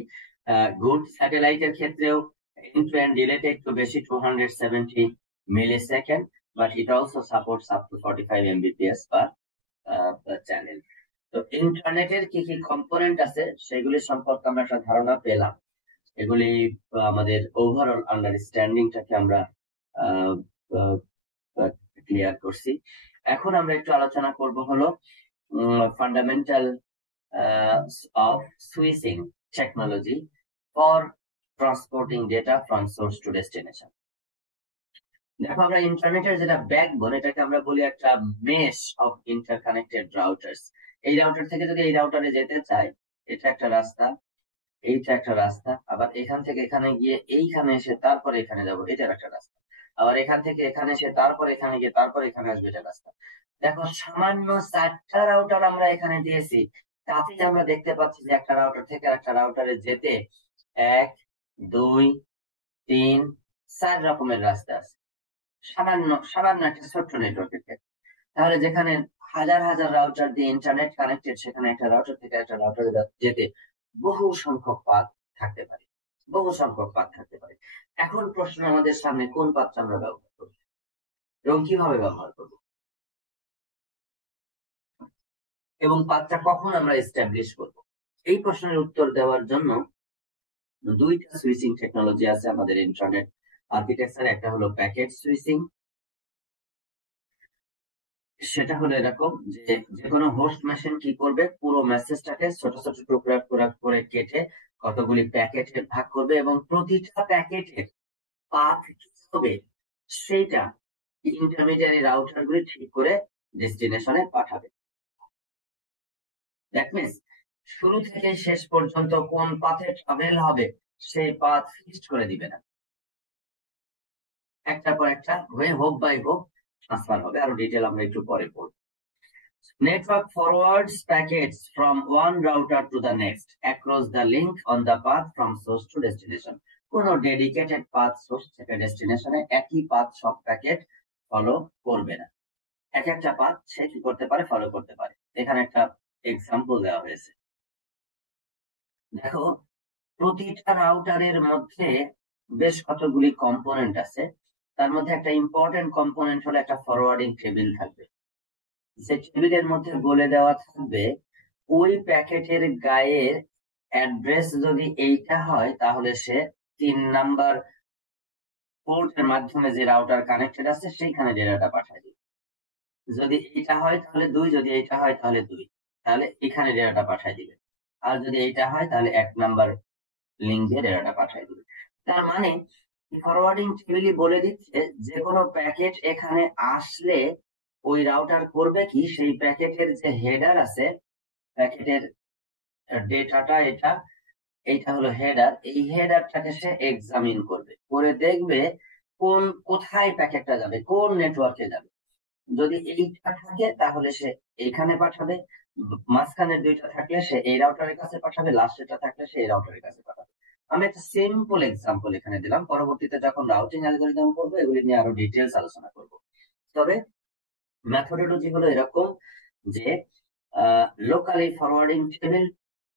good. স্যাটেলাইটের ক্ষেত্রেও end to end delay একটু বেশি 270 millisecond, but it also supports up to 45 Mbps per channel. তো ইন্টারনেটের কি কি কম্পোনেন্ট আছে সেগুলি সম্পর্কে আমরা একটা ধারণা পেলাম। এগুলি আমাদের ওভারঅল আন্ডারস্ট্যান্ডিংটাকে আমরা ক্লিয়ার করছি। এখন আমরা একটু আলোচনা করব হলো fundamental of switching technology for transporting data from source to destination. দেখো আমরা ইন্টারনেটের যেটা ব্যাকবোন, এটাকে আমরা বলি একটা মেশ অফ ইন্টারকানেক্টেড রাউটার্স। এই রাউটার থেকে যদি এই রাউটারে যেতে চাই, এটা একটা রাস্তা, এইটা একটা রাস্তা, আবার এখান থেকে এখানে গিয়ে এইখানে এসে তারপরে এখানে যাবো, এটার একটা রাস্তা, আবার এখান থেকে এখানে এসে তারপরে এখানে গিয়ে তারপরে এখানে আসবে, এটা রাস্তা। দেখো সামান্য 4টা রাউটার আমরা এখানে দিয়েছি, তাতেই আমরা দেখতে পাচ্ছি যে একটা রাউটার থেকে একটা রাউটারে যেতে 1, 2, 3, 4 রকমের রাস্তা আছে সামান্য সামান্য একটা ছোট্ট নেটওয়ার্কের ক্ষেত্রে। তাহলে যেখানে হাজার হাজার রাউটার দিয়ে ইন্টারনেট কানেক্টেড, সেখানে একটা রাউটার থেকে একটা রাউটারে যেতে বহু সংখ্যক পাথ থাকতে পারে, বহু সংখ্যক পাথ থাকতে পারে। এখন প্রশ্ন আমাদের সামনে, কোন পাথটা আমরা ব্যবহার করব এবং কিভাবে ব্যবহার করব, এবং পাথটা কখন আমরা এস্টাবলিশ করব? এই প্রশ্নের উত্তর দেওয়ার জন্য দুইটা সুইচিং টেকনোলজি আছে আমাদের ইন্টারনেট আর্কিটেকচার। একটা হলো প্যাকেট সুইচিং, সেটা হলো এরকম যে কোনো হোস্ট মেশিন কি করবে, পুরো মেসেজটাকে ছোট ছোট টুকরা টুকরা করে কেটে কতগুলি প্যাকেটে ভাগ করবে এবং প্রতিটা প্যাকেটের পাথ কি হবে সেইটা ইন্টারমিডিয়ারি রাউটার গুলি ঠিক করে ডেস্টিনেশনে পাঠাবে। দ্যাট মিনস শুরু থেকে শেষ পর্যন্ত কোন পাথে ট্রাভেল হবে সেই পাথ ফিক্সড করে দিবে না, একটা পর একটা হয়ে হোপ বাই হোপ ট্রান্সফার হবে। আরো ডিটেল আমরা একটু পরে পড়ব। Network forwards packets from one router to the next across the link on the path from source to destination. কোনো ডেডিকেটেড পাথ সোর্স থেকে ডেস্টিনেশনে একই পাথ সব প্যাকেট ফলো করবে না, এক একটা পাথ সে কি করতে পারে, ফলো করতে পারে। এখানে একটা এক্সাম্পল দেওয়া হয়েছে। দেখো প্রতিটা রাউটারের মধ্যে বেশ কতগুলি কম্পোনেন্ট আছে, তার মধ্যে একটা ইম্পর্টেন্ট কম্পোনেন্ট হলো একটা ফরওয়ার্ডিং টেবিল থাকবে। যে টেবিলের মধ্যে বলে দেওয়া থাকবে ওই প্যাকেটের গায়ে অ্যাড্রেস যদি এইটা হয় তাহলে সে 3 নাম্বার পোর্টের মাধ্যমে যে রাউটার কানেক্টেড আছে সেইখানে ডেটাটা পাঠায় দিবে। যদি এইটা হয় তাহলে 2, যদি এইটা হয় তাহলে 2, তাহলে এখানে ডেটাটা পাঠায় দিবে। আর যদি এইটা হয় তাহলে 1 নাম্বার লিঙ্ক দিয়ে ডেটাটা পাঠায় দিবে। তার মানে ফরওয়ার্ডিং টেবিলই বলে দিচ্ছে যে কোনো প্যাকেট এখানে আসলে ওই রাউটার করবে কি, সেই প্যাকেটের যে হেডার আছে, প্যাকেটের ডেটাটা এইটা হলো হেডার, এই হেডারটাকে সে এক্সামিন করবে, করে দেখবে কোথায় প্যাকেটটা যাবে, কোন নেটওয়ার্কে যাবে। যদি এইটা থাকে তাহলে সে এইখানে পাঠাবে, মাঝখানের দুইটা থাকলে সে এই রাউটারের কাছে পাঠাবে, লাস্টেরটা থাকলে সে এই রাউটারের কাছে পাঠাবে। আমি একটা সিম্পল এক্সাম্পল এখানে দিলাম, পরবর্তীতে যখন রাউটিং অ্যালগরিদম করবো এগুলি নিয়ে আরো ডিটেলস আলোচনা করব। তবে মেথডোলজি হলো এরকম যে লোকালি ফরওয়ার্ডিং টেবিল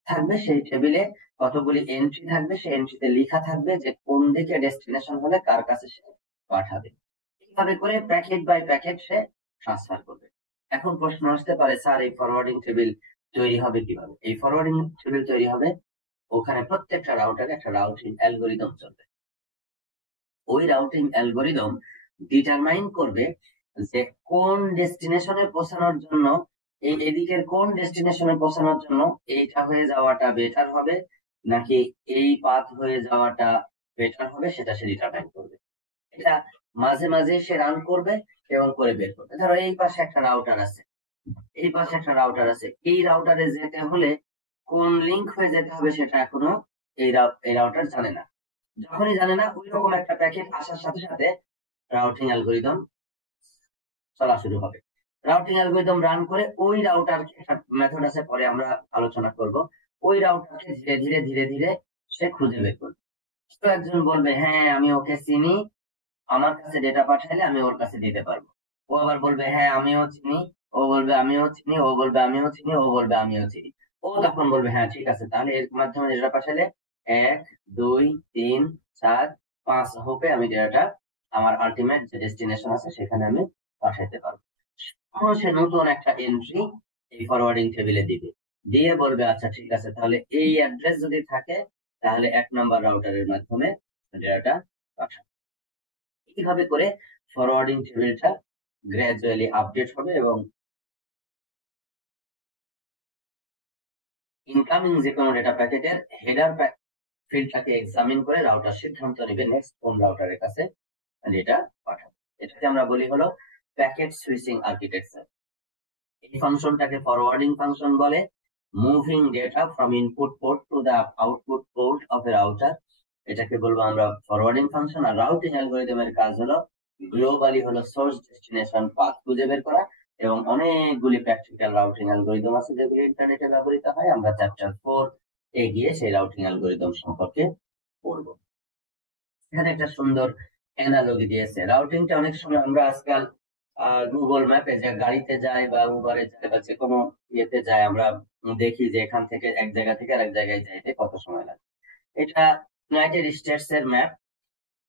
থাকবে, সেই টেবিলে কতগুলি এন্ট্রি থাকবে, সেই এন্ট্রিতে লেখা থাকবে যে কোন দিকে ডেস্টিনেশন হলে কার কাছে সে পাঠাবে। এইভাবে করে প্যাকেট বাই প্যাকেট সে ট্রান্সফার করবে। এখন প্রশ্ন আসতে পারে, স্যার এই ফরওয়ার্ডিং টেবিল তৈরি হবে কিভাবে? এই ফরওয়ার্ডিং টেবিল তৈরি হবে, ওখানে প্রত্যেকটা রাউটারে একটা রাউটিং অ্যালগরিদম চলবে। ওই রাউটিং অ্যালগরিদম ডিটারমাইন করবে যে কোন ডেস্টিনেশনে পৌঁছানোর জন্য, এই এদিকের কোন ডেস্টিনেশনে পৌঁছানোর জন্য এইটা হয়ে যাওয়াটা বেটার হবে, নাকি এই পাথ হয়ে যাওয়াটা বেটার হবে, সেটা সে ডিটারমাইন করবে। এটা মাঝে মাঝে সে রান করবে এবং করে বের করবে। ধরো এই পাশে একটা রাউটার আছে, এই পাশে একটা রাউটার আছে, এই রাউটারে যেতে হলে কোন লিংক হয়ে যেতে হবে সেটা এখনো এই রাউটার জানে না। যখনই জানে না, ওই রকম একটা প্যাকেট আসার সাথে সাথে রাউটিং অ্যালগোরিদম চলা শুরু হবে। রাউটিং অ্যালগোরিদম রান করে ওই রাউটারকে, একটা মেথড আছে পরে আমরা আলোচনা করব, ওই রাউটারকে ধীরে ধীরে ধীরে ধীরে সে খুঁজে বের করবে। তো একজন বলবে হ্যাঁ আমি ওকে চিনি, আমার কাছে ডেটা পাঠাইলে আমি ওর কাছে দিতে পারবো। ও আবার বলবে হ্যাঁ আমিও চিনি, ও বলবে আমিও চিনি, ও বলবে আমিও চিনি, ও বলবে আমিও চিনি। ও তখন বলবে হ্যাঁ ঠিক আছে, তাহলে এর মাধ্যমে ডেটা পাঠালে 1 2 3 4 5 হোপে আমি ডেটাটা আমার আলটিমেট যে ডেস্টিনেশন আছে সেখানে আমি পাঠাইতে পারবো। তখন সে নতুন একটা এন্ট্রি এই ফরওয়ার্ডিং টেবিলে দিবে, দিয়ে বলবে আচ্ছা ঠিক আছে, তাহলে এই অ্যাড্রেস যদি থাকে তাহলে 1 নম্বর রাউটারের মাধ্যমে ডেটাটা পাঠাবো। এইভাবে করে ফরওয়ার্ডিং টেবিলটা গ্রাজুয়ালি আপডেট হবে এবং ইনকামিং যে কোনো ডেটা প্যাকেটের হেডার ফিল্ডটাকে এক্সামিন করে রাউটার সিদ্ধান্ত নেবে নেক্সট কোন রাউটারের কাছে ডেটা পাঠাবে। এটাকে আমরা বলি হলো প্যাকেট সুইচিং আর্কিটেকচার। এই ফাংশনটাকে ফরওয়ার্ডিং ফাংশন বলে। Moving data from input port to the output port of a router, এটাকে বলবো আমরা ফরওয়ার্ডিং ফাংশন। আর রাউটিং অ্যালগোরিদমের কাজ হলো গ্লোবালি হলো সোর্স ডেস্টিনেশন পাথ খুঁজে বের করা, এবং অনেকগুলি প্র্যাকটিক্যাল রাউটিং অ্যালগোরিদম আছে যেগুলি ইন্টারনেটে ব্যবহৃত হয়। আমরা চ্যাপ্টার 4 এ গিয়ে সেই রাউটিং অ্যালগোরিদম সম্পর্কে পড়বো। এখানে একটা সুন্দর অ্যানালজি দিয়েছে। রাউটিংটা অনেক সময় আমরা আজকাল গুগল ম্যাপে যে গাড়িতে যাই বা উবারে যাই বা যে কোনো ইয়েতে যাই, আমরা দেখি যে এখান থেকে এক জায়গা থেকে আরেক জায়গায় যাইতে কত সময় লাগে। এটা ইউনাইটেড স্টেটস এর ম্যাপ।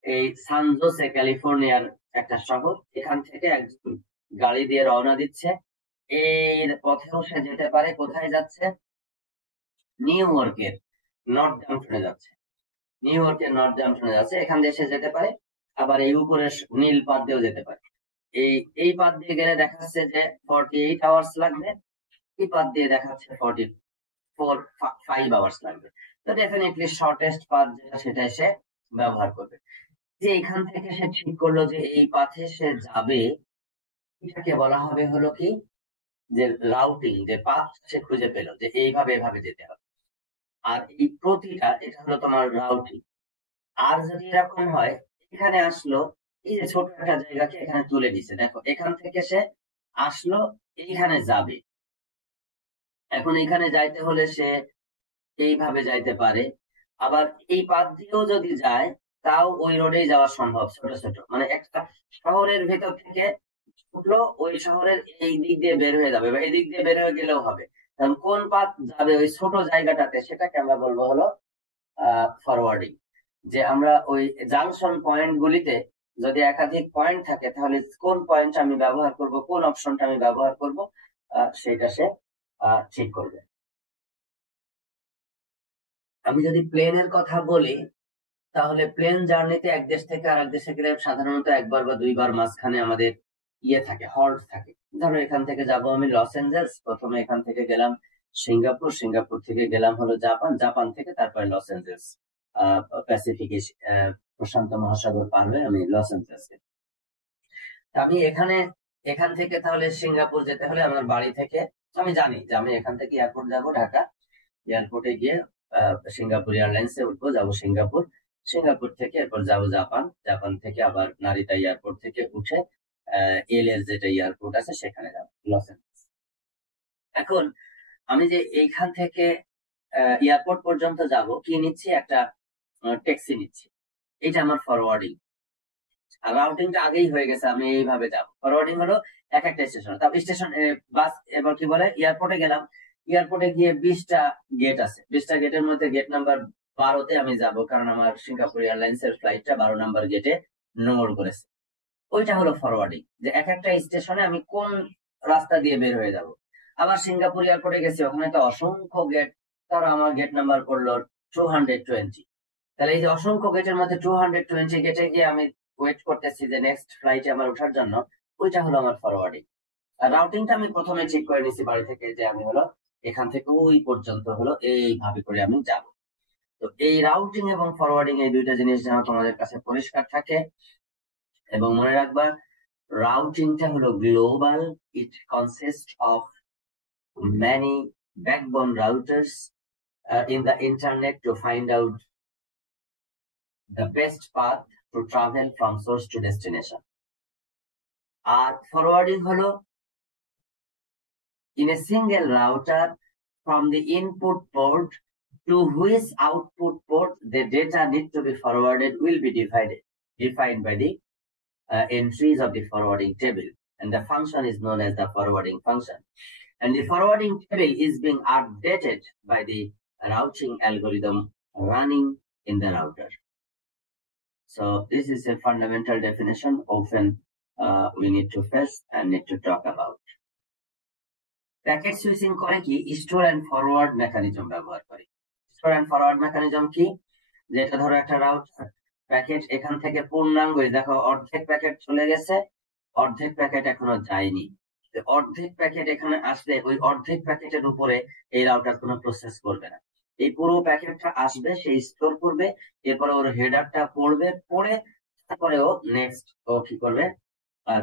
এই সান জোসে ক্যালিফোর্নিয়ার একটা শহর, এখান থেকে একজন গাড়ি দিয়ে রওনা দিচ্ছে। এর পথেও সে যেতে পারে কোথায় যাচ্ছে, নিউ ইয়র্কের নর্থ জাংশনে যাচ্ছে। নিউ ইয়র্কের নর্থ জাংশনে যাচ্ছে, এখান দিয়ে সে যেতে পারে। আবার এই উপরের নীল পাত দিয়েও যেতে পারে। এই এই পাত দিয়ে গেলে দেখাচ্ছে যে 48 আওয়ার্স লাগবে, এই পাত দিয়ে দেখাচ্ছে 5 আওয়ার্স লাগবে। তো ডেফিনেটলি শর্টেস্ট পাথ যেটা সেটা সে ব্যবহার করবে। যে এখান থেকে সে ঠিক করলো যে এই পাথে সে যাবে, এটাকে বলা হবে হলো কি যে রাউটিং, যে পাথ সে খুঁজে পেল যে এইভাবে এভাবে যেতে হবে। আর এই প্রতিটা, এটা হলো তোমার রাউটিং। আর যদি এরকম হয়, এখানে আসলো, এই যে ছোট একটা জায়গাকে এখানে তুলে দিছে, দেখো এখান থেকে সে আসলো, এইখানে যাবে। এখন এখানে যাইতে হলে সে এইভাবে যাইতে পারে, আবার এই পাশ দিয়েও যদি যায় তাও ওই রোডেই যাওয়া সম্ভব। ছোট ছোট মানে একটা শহরের ভেতর থেকে ঢুকলো, ওই শহরের এই দিক দিয়ে বের হয়ে যাবে বা এই দিক দিয়ে বের হয়ে গেলেও হবে। কারণ কোন পাথ যাবে ওই ছোট জায়গাটাতে, সেটাকে আমরা বলবো হলো ফরওয়ার্ডিং। যে আমরা ওই জাংশন পয়েন্ট গুলিতে যদি একাধিক পয়েন্ট থাকে, তাহলে কোন পয়েন্ট আমি ব্যবহার করব, কোন অপশনটা আমি ব্যবহার করব, সেটা সে ঠিক করবে। আমি যদি প্লেনের কথা বলি, তাহলে প্লেন জার্নিতে এক দেশ থেকে আরেক দেশে গেলে সাধারণত একবার বা দুইবার মাঝখানে আমাদের থাকে, হল্ট থাকে। ধরো এখান থেকে যাব আমি লস এঞ্জেলস, প্রথমে এখান থেকে গেলাম সিঙ্গাপুর, সিঙ্গাপুর থেকে গেলাম হলো জাপান, জাপান থেকে তারপরে লস এঞ্জেলস। প্যাসিফিক প্রশান্ত মহাসাগর পার হয়ে আমি লস এঞ্জেলস। আমি এখান থেকে তাহলে সিঙ্গাপুর যেতে হলে আমার বাড়ি থেকে, আমি জানি যে আমি এখান থেকে এয়ারপোর্ট যাব ঢাকা, এয়ারপোর্টে গিয়ে সিঙ্গাপুর এয়ারলাইন্সে উঠবো, যাবো সিঙ্গাপুর, সিঙ্গাপুর থেকে এরপর যাবো জাপান, জাপান থেকে আবার নারিতা এয়ারপোর্ট থেকে উঠে এল এর যেটা এয়ারপোর্ট আছে সেখানে যাবো লস এঞ্জেলস। এখন আমি যে এইখান থেকে এয়ারপোর্ট পর্যন্ত যাব, কি নিচ্ছি, একটা ট্যাক্সি নিচ্ছি, এটা আমার ফরওয়ার্ডিং। আর রাউটিংটা আগেই হয়ে গেছে, আমি এইভাবে যাব। ফরওয়ার্ডিং হলো এক একটা স্টেশন, তারপর স্টেশন বাস, এবার কি বলে এয়ারপোর্টে গেলাম, এয়ারপোর্টে গিয়ে 20টা গেট আছে, 20টা গেটের মধ্যে গেট নাম্বার 12তে আমি যাব, কারণ আমার সিঙ্গাপুর এয়ারলাইন্স এর ফ্লাইটটা 12 নাম্বার গেটে নোংর করেছে। ওইটা হলো ফরওয়ার্ডিং, যে এক একটা স্টেশনে আমি কোন রাস্তা দিয়ে বের হয়ে যাব। আবার সিঙ্গাপুর এয়ারপোর্টে গেছি, ওখানে তো অসংখ্য গেট, তারা আমার গেট নাম্বার পড়লো 220। তাহলে এই যে অসংখ্য গেটের মধ্যে 220 গেটে গিয়ে আমি ওয়েট করতেছি যে নেক্সট ফ্লাইটে আমার ওঠার জন্য, ওইটা হলো আমার ফরওয়ার্ডিং। আর রাউটিংটা আমি প্রথমে ঠিক করে নিছি বাড়ি থেকে, যে আমি হলো এখান থেকে ওই পর্যন্ত হলো এইভাবে করে আমি যাব। তো এই রাউটিং এবং ফরওয়ার্ডিং এই দুইটা জিনিস যেন তোমাদের কাছে পরিষ্কার থাকে, এবং মনে রাখবা রাউটিংটা হলো global, it consist of many backbone routers in the internet to find out the best path to travel from source to destination. আর ফরওয়ার্ডিং হলো in a single router from the input port to which output port the data need to be forwarded will be defined by the entries of the forwarding table, and the function is known as the forwarding function. And the forwarding table is being updated by the routing algorithm running in the router. So this is a fundamental definition often we need to face and need to talk about. Packet switching করে কি? স্টোর এন্ড ফরওয়ার্ড মেকানিজম ব্যবহার করে। স্টোর এন্ড ফরওয়ার্ড মেকানিজম কি? যেটা ধরো একটা রাউটার প্যাকেট এখান থেকে পূর্ণাঙ্গ, দেখো অর্ধেক প্যাকেট চলে গেছে, অর্ধেক প্যাকেট এখনো যায়নি। অর্ধেক প্যাকেট এখানে আসলে ওই অর্ধেক প্যাকেটের উপরে এই রাউটার কোনো প্রসেস করবে না। এই পুরো প্যাকেটটা আসবে, সে স্টোর করবে, এরপরে ওর হেডারটা পড়বে, পড়ে তারপরে ও নেক্সট ও কি করবে?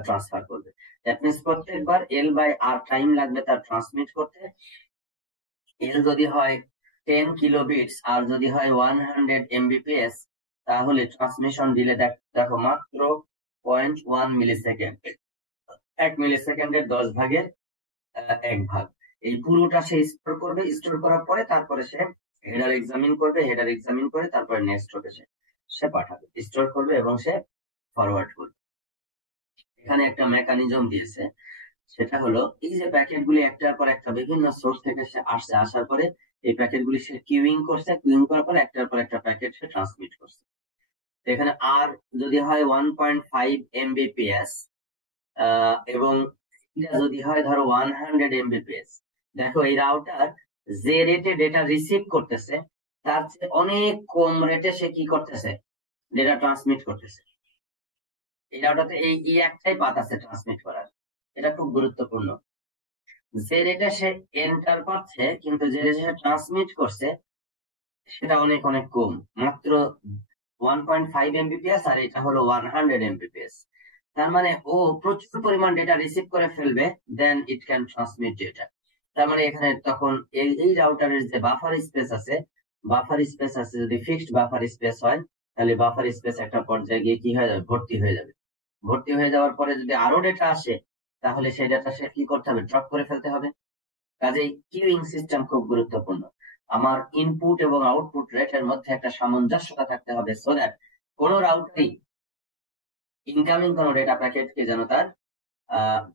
ট্রান্সফার করবে। দ্যাট মিনস প্রত্যেকবার এল বাই আর টাইম লাগবে তার ট্রান্সমিট করতে। এল যদি হয় 10 কিলোবিটস আর যদি হয় 100 এমবিপিএস, তাহলে ট্রান্সমিশন ডিলে দেখো মাত্র 0.1 মিলিসেকেন্ড। 1 মিলিসেকেন্ডের 10 ভাগের 1 ভাগ। এই পুরোটা সে স্টোর করবে, স্টোর করার পরে তারপরে সে হেডার এক্সামিন করবে, হেডার এক্সামিন করে তারপরে নেক্সট হবে সে পাঠাবে, স্টোর করবে এবং সে ফরওয়ার্ড করবে। এখানে একটা মেকানিজম দিয়েছে, সেটা হলো এই যে প্যাকেট গুলি একটার পর একটা বিভিন্ন সোর্স থেকে সে আসছে, আসার পরে এই প্যাকেট গুলি সে কিউইং করছে, কিউইং করার পরে একটার পর একটা প্যাকেট সে ট্রান্সমিট করছে। এখানে আর যদি হয় 1.5 এমবিপিএস এবং যদি হয় ধরো 100 এমবিপিএস, দেখো এই রাউটার যে রেটে ডেটা রিসিভ করতেছে তার চেয়ে অনেক কম রেটে সে কি করতেছে? ডেটা ট্রান্সমিট করতেছে। এই রাউটারতে এই একটাই পাথ আছে ট্রান্সমিট করার, এটা খুব গুরুত্বপূর্ণ। যে রেটে সে এন্টার করছে কিন্তু যে রেটে সে ট্রান্সমিট করছে সেটা অনেক অনেক কম, মাত্র 1.5 এমবিপিএস, আর এটা হলো 100 এমবিপিএস। তার মানে ও প্রচুর পরিমাণ ডেটা রিসিভ করে ফেলবে, দেন ইট ক্যান ট্রান্সমিট ডেটা। তার মানে এখানে তখন এই রাউটারের যে বাফার স্পেস আছে, যদি ফিক্সড বাফার স্পেস হয়, তাহলে বাফার স্পেস একটা পর্যায়ে গিয়ে কি হয়ে যাবে? ভর্তি হয়ে যাবে। ভর্তি হয়ে যাওয়ার পরে যদি আরো ডেটা আসে, তাহলে সেই ডেটা সে কি করতে হবে? ড্রপ করে ফেলতে হবে। কাজেই কিউইং সিস্টেম খুব গুরুত্বপূর্ণ। আমার ইনপুট এবং আউটপুট রেটের মধ্যে একটা সামঞ্জস্যতা থাকতে হবে, সো দ্যাট কোন রাউটারই ইনকামিং কোন ডেটা প্যাকেটকে যেন তার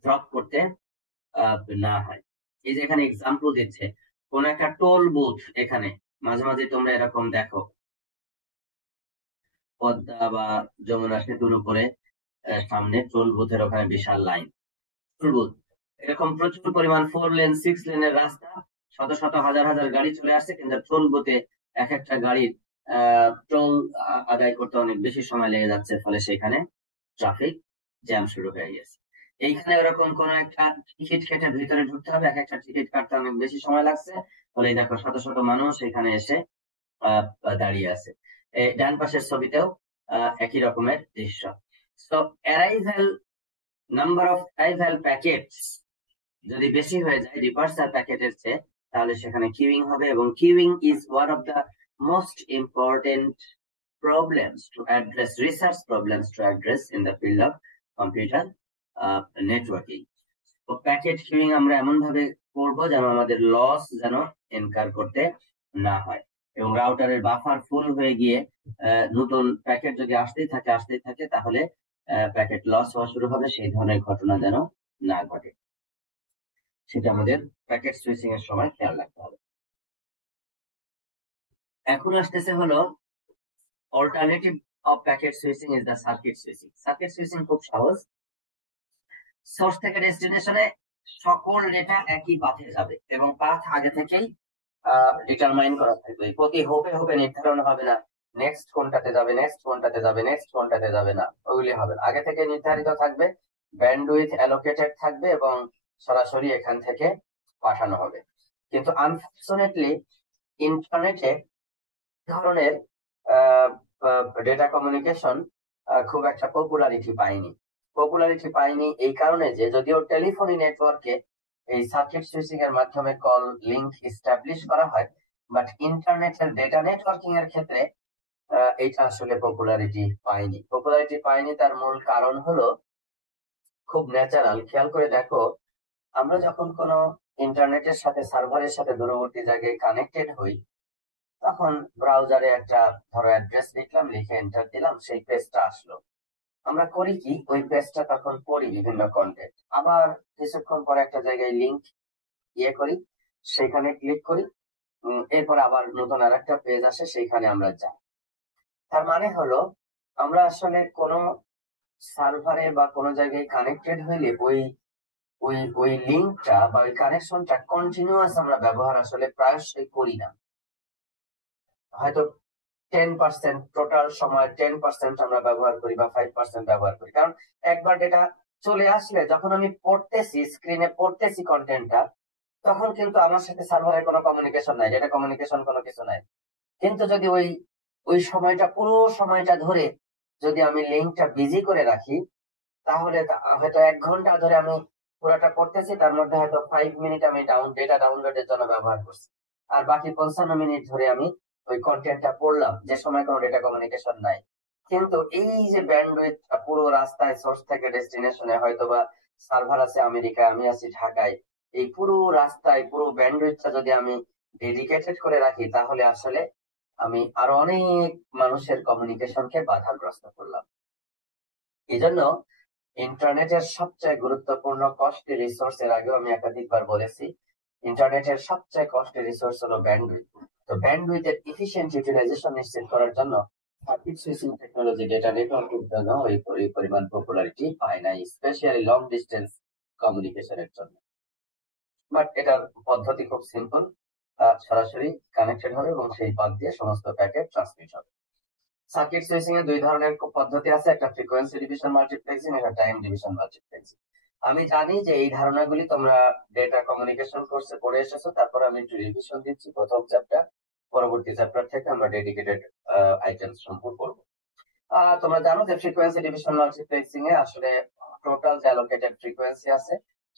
ড্রপ করতে না হয়। এই যে এখানে এক্সাম্পল দিচ্ছে, কোন একটা টোল বুথ, এখানে মাঝে মাঝে তোমরা এরকম দেখো পদ্মা বা যমুনা সেতুর উপরে সামনে টোল বুথের ওখানে বিশাল লাইন। টোল বুথ এরকম প্রচুর পরিমাণ 4 লেন 6 লেনের রাস্তা, শত শত হাজার হাজার গাড়ি চলে আসছে, কিন্তু টোল বুথে এক একটা গাড়ির টোল আদায় করতে অনেক বেশি সময় লেগে যাচ্ছে, ফলে সেখানে ট্রাফিক জ্যাম শুরু হয়ে গেছে। এইখানে ওরকম কোন একটা টিকিট কেটে ভিতরে ঢুকতে হবে, এক একটা টিকিট কাটতে অনেক বেশি সময় লাগছে, ফলে দেখো শত শত মানুষ এখানে এসে দাঁড়িয়ে আছে। ডান পাশের ছবিতেও একই রকমের দৃশ্য। So arrival number of arrival packets যদি বেশি হয়ে যায় ডিপার্চার প্যাকেটের চেয়ে, তাহলে সেখানে কিউইং হবে, এবং queueing is one of the most important problems to address, research problems to address in the field of computer networking. তো প্যাকেট কিউইং আমরা এমন ভাবে করব যেন আমাদের লস যেন এনকার করতে না হয়, এবং রাউটারের বাফার ফুল হয়ে গিয়ে নতুন প্যাকেট যদি আসতেই থাকে তাহলে প্যাকেট লস হওয়া শুরু হবে, সেই ধরনের ঘটনা যেন না ঘটে, সেটা আমাদের প্যাকেট সুইচিং এর সময় খেয়াল রাখতে হবে। এখন আসতেছে হলো alternative of packet switching is the circuit switching. Circuit switching খুব সহজ। সোর্স থেকে ডেস্টিনেশনে সকল ডেটা একই পাথে যাবে, এবং পাথ আগে থেকেই ডিটারমাইন করা থাকবে, প্রতি হোপে নির্ধারণ হবে না নেক্সট কোনটাতে যাবে, নেক্সট কোনটাতে যাবে, নেক্সট কোনটাতে যাবে না, ওগুলি হবে না। আগে থেকে নির্ধারিত থাকবে, ব্যান্ডউইথ অ্যালোকেটেড থাকবে, এবং সরাসরি এখান থেকে পাঠানো হবে। কিন্তু আনফরচুনেটলি ইন্টারনেটে ধরনের ডেটা কমিউনিকেশন খুব একটা পপুলারিটি পায়নি এই কারণে যে যদিও টেলিফোনি নেটওয়ার্কে এই সার্কিট সুইচিং এর মাধ্যমে কল লিংক এস্টাবলিশ করা হয়, বাট ইন্টারনেটের ডেটা নেটওয়ার্কিং এর ক্ষেত্রে এটা আসলে পপুলারিটি পায়নি। তার মূল কারণ হলো খুব ন্যাচারাল। খেয়াল করে দেখো, আমরা যখন কোনো ইন্টারনেটের সাথে সার্ভারের সাথে দূরবর্তী জায়গায় কানেক্টেড হই, তখন ব্রাউজারে একটা ধরো অ্যাড্রেস লিখলাম, লিখে এন্টার দিলাম, সেই পেজটা আসলো। আমরা করি কি, ওই পেজটা তখন পড়ি বিভিন্ন কন্টেন্ট, আবার কিছুক্ষণ পরে একটা জায়গায় লিংক করি, সেখানে ক্লিক করি, এরপর আবার নতুন আর একটা পেজ আসে, সেইখানে আমরা যাই। তার মানে হলো আমরা আসলে কোনো সার্ভারে বা কোনো জায়গায় কানেক্টেড হইলে ওই ওই ওই লিঙ্কটা বা ওই কানেকশনটা কন্টিনিউয়াস আমরা ব্যবহার আসলে প্রায়শই করি না। হয়তো 10%, টোটাল সময় 10% আমরা ব্যবহার করি বা 5% ব্যবহার করি। কারণ একবার ডেটা চলে আসলে যখন আমি পড়তেছি, স্ক্রিনে পড়তেছি কন্টেন্টটা, তখন কিন্তু আমার সাথে সার্ভারের কোনো কমিউনিকেশন নাই, ডেটা কমিউনিকেশন কোনো কিছু নাই। কিন্তু যদি ওই ওই সময়টা, পুরো সময়টা ধরে যদি আমি লিঙ্কটা বিজি করে রাখি, তাহলে হয়তো 1 ঘন্টা ধরে আমি পুরোটা পড়তেছি, তার মধ্যে হয়তো 5 মিনিট আমি ডেটা ডাউনলোডের জন্য ব্যবহার করছি, আর বাকি 55 মিনিট ধরে আমি ওই কন্টেন্টটা পড়লাম, যে সময় কোনো ডেটা কমিউনিকেশন নাই। কিন্তু এই যে ব্যান্ডউইথ, পুরো রাস্তায় সোর্স থেকে ডেস্টিনেশনে, হয়তো বা সার্ভার আছে আমেরিকায়, আমি আছি ঢাকায়, এই পুরো রাস্তায় পুরো ব্যান্ডউইথটা যদি আমি ডেডিকেটেড করে রাখি, তাহলে আসলে আমি আরো অনেক মানুষের কমিউনিকেশনকে বাধাগ্রস্ত করলাম। এই জন্য ইন্টারনেটের সবচেয়ে গুরুত্বপূর্ণ কস্টলি রিসোর্স, এর আগেও আমি একাধিকবার বলেছি, ইন্টারনেটের সবচেয়ে কস্টলি রিসোর্স হলো ব্যান্ডউইথ। তো ব্যান্ডউইথের এফিশিয়েন্ট ইউটিলাইজেশন নিশ্চিত করার জন্য সার্কিট সুইচিং টেকনোলজি ডেটা নেটওয়ার্কের জন্য ওই পরিমাণ পপুলারিটি পায় না, স্পেশালি লং ডিস্টেন্স কমিউনিকেশনের জন্য। বাট এটার পদ্ধতি খুব সিম্পল, সরাসরি কানেক্টেড হবে এবং সেই পথ দিয়ে সমস্ত প্যাকেট ট্রান্সমিট হবে। সার্কিট সুইচিং এর দুই ধরনের পদ্ধতি আছে, একটা ফ্রিকোয়েন্সি ডিভিশন মাল্টিপ্লেক্সিং, একটা টাইম ডিভিশন মাল্টিপ্লেক্সিং। আমি জানি যে এই ধারণাগুলি তোমরা ডেটা কমিউনিকেশন কোর্সে পড়ে এসেছো, তারপর আমি একটু রিভিশন দিচ্ছি প্রথম চ্যাপ্টার, পরবর্তী চ্যাপ্টার থেকে আমরা ডেডিকেটেড আইটেমস সম্পূর্ণ করবো। তোমরা জানো যে ফ্রিকোয়েন্সি ডিভিশন মাল্টিপ্লেক্সিং এ আসলে টোটাল যে অ্যালোকেটেড ফ্রিকোয়েন্সি আছে,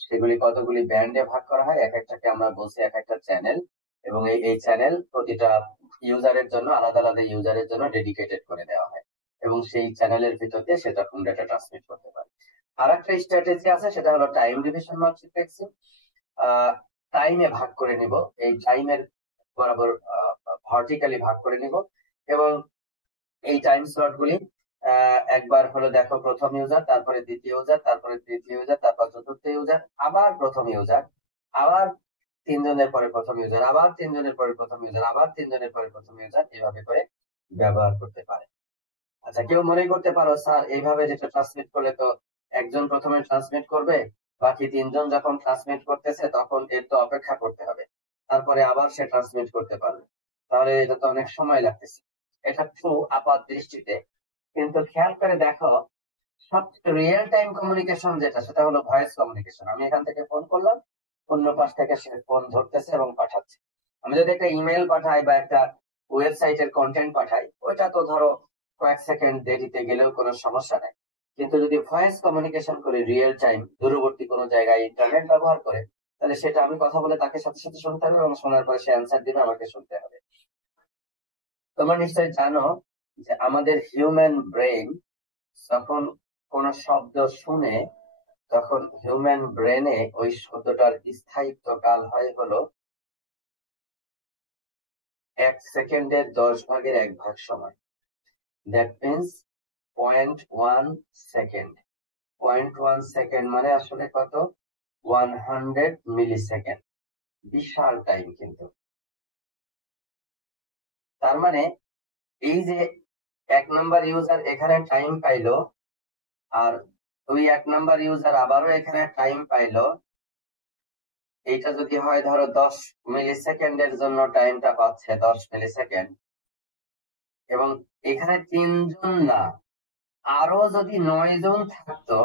সেগুলি কতগুলি ব্যান্ডে ভাগ করা হয়, এক একটাকে আমরা বলছি এক একটা চ্যানেল, এবং এই চ্যানেল প্রতিটা ইউজারের জন্য, আলাদা আলাদা ইউজারের জন্য ডেডিকেটেড করে দেওয়া হয়, এবং সেই চ্যানেলের ভিতর দিয়ে সেটা কোন ডেটা ট্রান্সমিট করতে পারে। আর একটা স্ট্র্যাটেজি আছে, সেটা হলো টাইম ডিভিশন মাল্টিপ্লেক্সিং। টাইমে ভাগ করে নিব, এই টাইমের বরাবর ভার্টিক্যালি ভাগ করে নিব, এবং এই টাইম স্লট গুলি একবার হলো দেখো প্রথম ইউজার, তারপরে দ্বিতীয় ইউজার, তারপরে তৃতীয় ইউজার, তারপর চতুর্থ ইউজার, আবার প্রথম ইউজার, আবার 3 জনের পরে প্রথম ইউজার, আবার 3 জনের পরে প্রথম ইউজার, আবার 3 জনের পরে প্রথম ইউজার, এভাবে করে ব্যবহার করতে পারে। আচ্ছা, কেউ মনে করতে পারো স্যার এইভাবে যেটা ট্রান্সমিট করলে তো একজন প্রথমে ট্রান্সমিট করবে, বাকি 3 জন যখন ট্রান্সমিট করতেছে তখন এর তো অপেক্ষা করতে হবে, তারপরে আবার সে ট্রান্সমিট করতে পারবে, তাহলে এটা তো অনেক সময় লাগতেছে। এটা ট্রু আপাত দৃষ্টিতে, কিন্তু খেয়াল করে দেখো, সবচেয়ে রিয়েল টাইম কমিউনিকেশন যেটা, সেটা হলো ভয়েস কমিউনিকেশন। আমি এখান থেকে ফোন করলাম, অন্য পাশ থেকে সে ফোন ধরতেছে এবং পাঠাচ্ছে। আমি যদি একটা ইমেল পাঠাই বা একটা ওয়েবসাইটের কন্টেন্ট পাঠাই, ওইটা তো ধরো কয়েক সেকেন্ড দেরিতে গেলেও কোনো সমস্যা নাই। কিন্তু যদি ভয়েস কমিউনিকেশন করে রিয়েল টাইম, দূরবর্তী কোনো জায়গায় ইন্টারনেট ব্যবহার করে, তাহলে সেটা আমি কথা বলে তাকে সাথে সাথে শুনতে হবে, এবং শোনার পরে সে অ্যান্সার দিবে, আমাকে শুনতে হবে। তোমরা নিশ্চয়ই জানো যে আমাদের হিউম্যান ব্রেন যখন কোন শব্দ শুনে, তখন হিউম্যান ব্রেনে ওই শব্দটার স্থায়িত্ব কাল হয় হলো 1 সেকেন্ডের 10 ভাগের 1 ভাগ সময়। That means 0.1 second. 0.1 সেকেন্ড মানে আসলে কত? 100 মিলি সেকেন্ড। বিশাল টাইম কিন্তু। তার মানে এই যে 1 নাম্বার ইউজার এখানে টাইম পাইলো, আর ওই 1 নাম্বার ইউজার আবারও এখানে টাইম পাইলো, এইটা যদি হয় ধরো 10 মিলি সেকেন্ডের জন্য টাইমটা পাচ্ছে 10 মিলি সেকেন্ড, এবং এখানে 3 জন না, আরো যদি 9 জন থাকতো,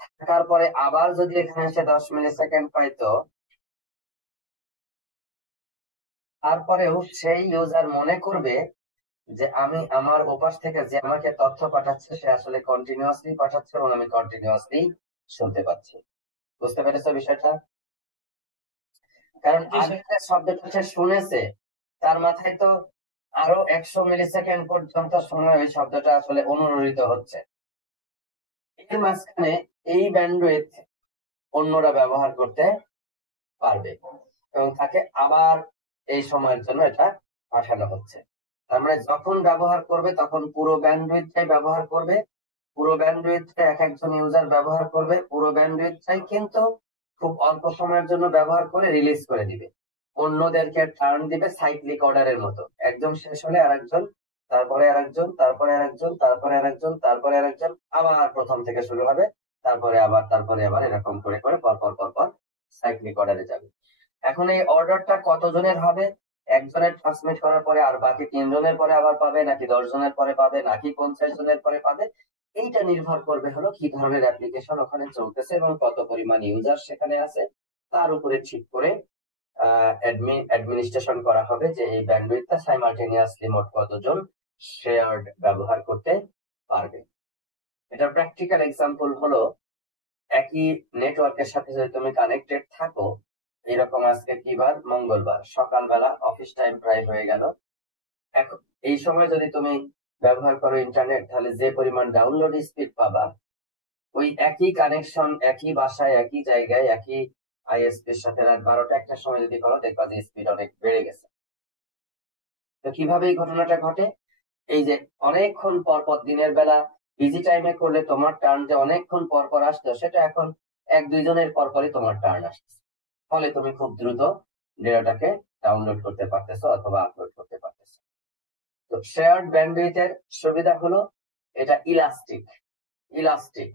থাকার পরে আবার যদি এখানে সে 10 মিলি সেকেন্ড পাইতো, তারপরেও সেই ইউজার মনে করবে যে আমি আমার ওপাশ থেকে যে আমাকে তথ্য পাঠাচ্ছে সে আসলে কন্টিনিউয়াসলি পাঠাচ্ছে এবং আমি কন্টিনিউয়াসলি শুনতে পাচ্ছি। বুঝতে পেরেছো বিষয়টা? কারণ জি আগে স্যার। যে শব্দটা সে শুনেছে তার মাথায় তো আরো 100 মিলিসেকেন্ড পর্যন্ত সময় ওই শব্দটা আসলে অনুরণিত হচ্ছে। এর মাঝখানে এই ব্যান্ডউইথ অন্যরা ব্যবহার করতে পারবে এবং তাকে আবার এই সময়ের জন্য এটা পাঠানো হচ্ছে। তার মানে যখন ব্যবহার করবে তখন পুরো ব্যান্ডউইথটাই ব্যবহার করবে, পুরো ব্যান্ডউইথটা এক একজন ইউজার ব্যবহার করবে, পুরো ব্যান্ডউইথটাই কিন্তু খুব অল্প সময়ের জন্য ব্যবহার করে রিলিজ করে দিবে। অন্যদেরকে টার্ন দিবে সাইক্লিক অর্ডারের মতো, একদম শেষ হলে আরেকজন, তারপরে আরেকজন, তারপরে আরেকজন, তারপরে আরেকজন, তারপরে আরেকজন, আবার প্রথম থেকে শুরু হবে, তারপরে আবার এরকম করে করে পর পর পর পর সাইক্লিক অর্ডারে যাবে। এখন এই অর্ডারটা কতজনের হবে? একজনের ট্রান্সমিট করার পরে আর বাকি 3 জনের পরে আবার পাবে, নাকি 10 জনের পরে পাবে, নাকি 50 জনের পরে পাবে, এইটা নির্ভর করবে হলো কি ধরনের অ্যাপ্লিকেশন ওখানে চলতেছে এবং কত পরিমাণ ইউজার সেখানে আছে তার উপরে ঠিক করে অ্যাডমিনিস্ট্রেশন করা হবে যে এই ব্যান্ডউইথটা সাইমালটেনিয়াসলি মোট কতজন শেয়ার্ড ব্যবহার করতে পারবে। এটার প্র্যাকটিক্যাল এক্সাম্পল হলো একই নেটওয়ার্কের সাথে যদি তুমি কানেক্টেড থাকো, এরকম আজকে কি বার? মঙ্গলবার সকালবেলা, অফিস টাইম প্রায় হয়ে গেল। এখন এই সময় যদি তুমি ব্যবহার করো ইন্টারনেট, তাহলে যে পরিমাণ ডাউনলোড স্পিড পাবা ওই একই কানেকশন একই বাসায় একই জায়গায় একই আইএসপির সাথে রাত 12টা 1টার সময় যদি করো দেখবা যে স্পিড অনেক বেড়ে গেছে। তো কিভাবে এই ঘটনাটা ঘটে? এই যে অনেকক্ষণ পর পর দিনের বেলা বিজি টাইমে করলে তোমার টার্ন যে অনেকক্ষণ পর পর আসতো সেটা এখন 1-2 জনের পর পরই তোমার টার্ন আসছে, ফলে তুমি খুব দ্রুত ডেটাটাকে ডাউনলোড করতে পারতেছো অথবা আপলোড করতে পারতেছো। তো শেয়ার্ড ব্যান্ডউইথের সুবিধা হলো এটা ইলাস্টিক। ইলাস্টিক